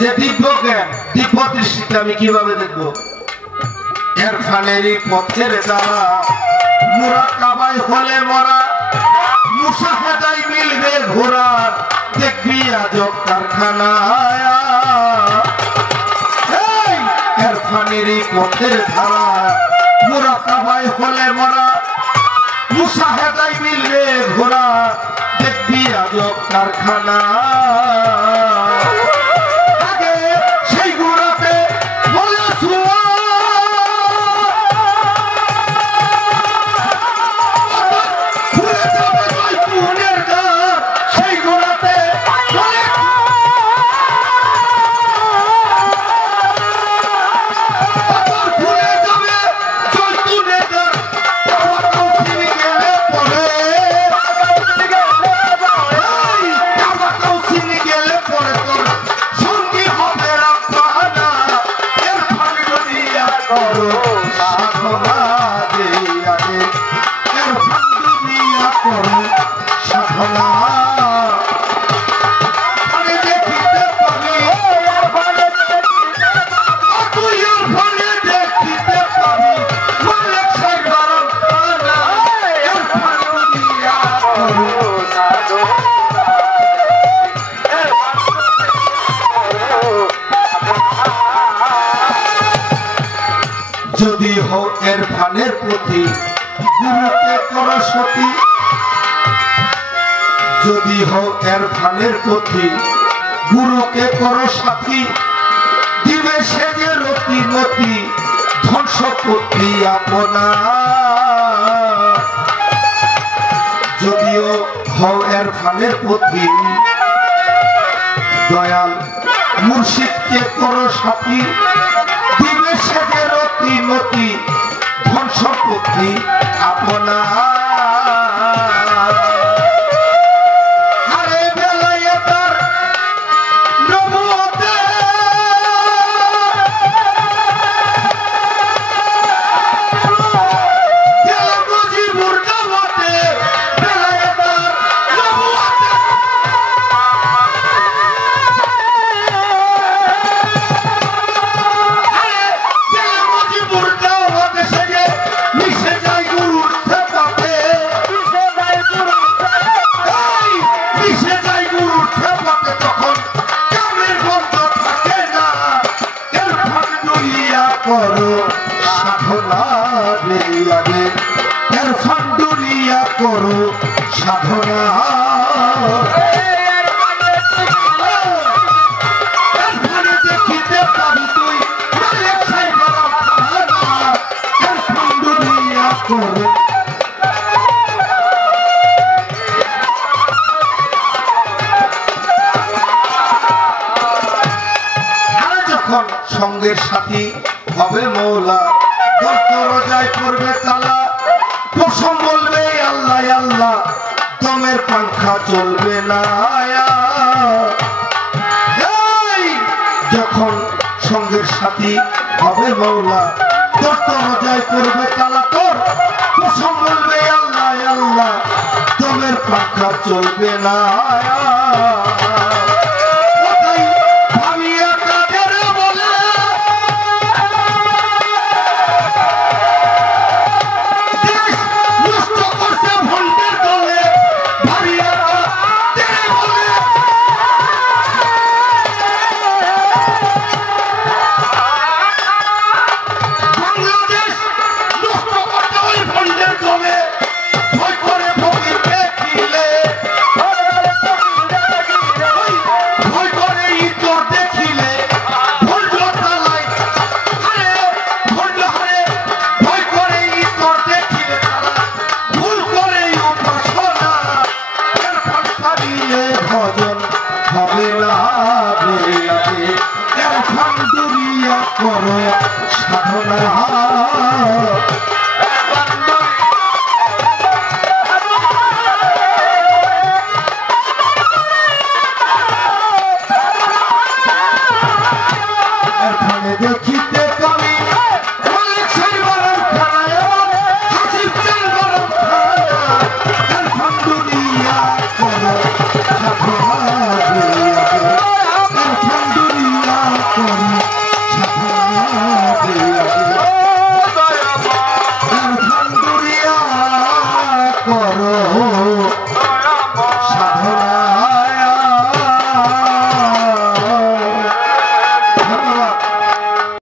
যে দিব্য জ্ঞান দিব্য দৃষ্টিতে আমি কিভাবে দেখবো? এরফানেরই পথের দ্বারা মোরা কাবাই হলে মরা মুসাহাদাই মিলবে ঘোরা দেখবি আজব কারখানা এরফানেরই পথের ধারা মোরা কাবাই হলে মরা মুসাহাদাই মিলবে ঘোরা দেখবি আজব কারখানা আগে সেই ঘোরাতে বলে শুয়া ঘুরে যাবে জয়পুরের গান সেই ঘোরাতে বলে ঘুরে যাবে জয়পুরের গান যদি হও এর ফানের প্রতি গুরুকে করো সতী যদি হও এর ফানের প্রতি গুরুকে করো সাথী দিবে সে যে রতি মতি ধন সম্পত্তি আপনা যদিও হও এর ফানের প্রতি দয়াল মুর্শিদকে করো সাথী দিবে সে যে রতি মতি ধন সম্পত্তি আপনা আরে বেলায় তার নবুয়তে গেল মুজিবুর দাওয়াতে বেলায় তার নবুয়তে করো সাধনা রে আগে এর ফান্ডুরিয়া করো সাধনা দেখিতে পাবি তুই এর ফান্ডুরিয়া করো যখন সঙ্গের সাথী হবে মৌলা দরজায় পড়বে তালা প্রথম বলবে আল্লাহ আল্লাহ দমের পাংখা চলবে না যখন সঙ্গের সাথী হবে মৌলা দরজায় পড়বে তালা তোর প্রথম বলবে আল্লাহ আল্লাহ দমের পাংখা চলবে না ভয় করে ফকির দেখিলে করো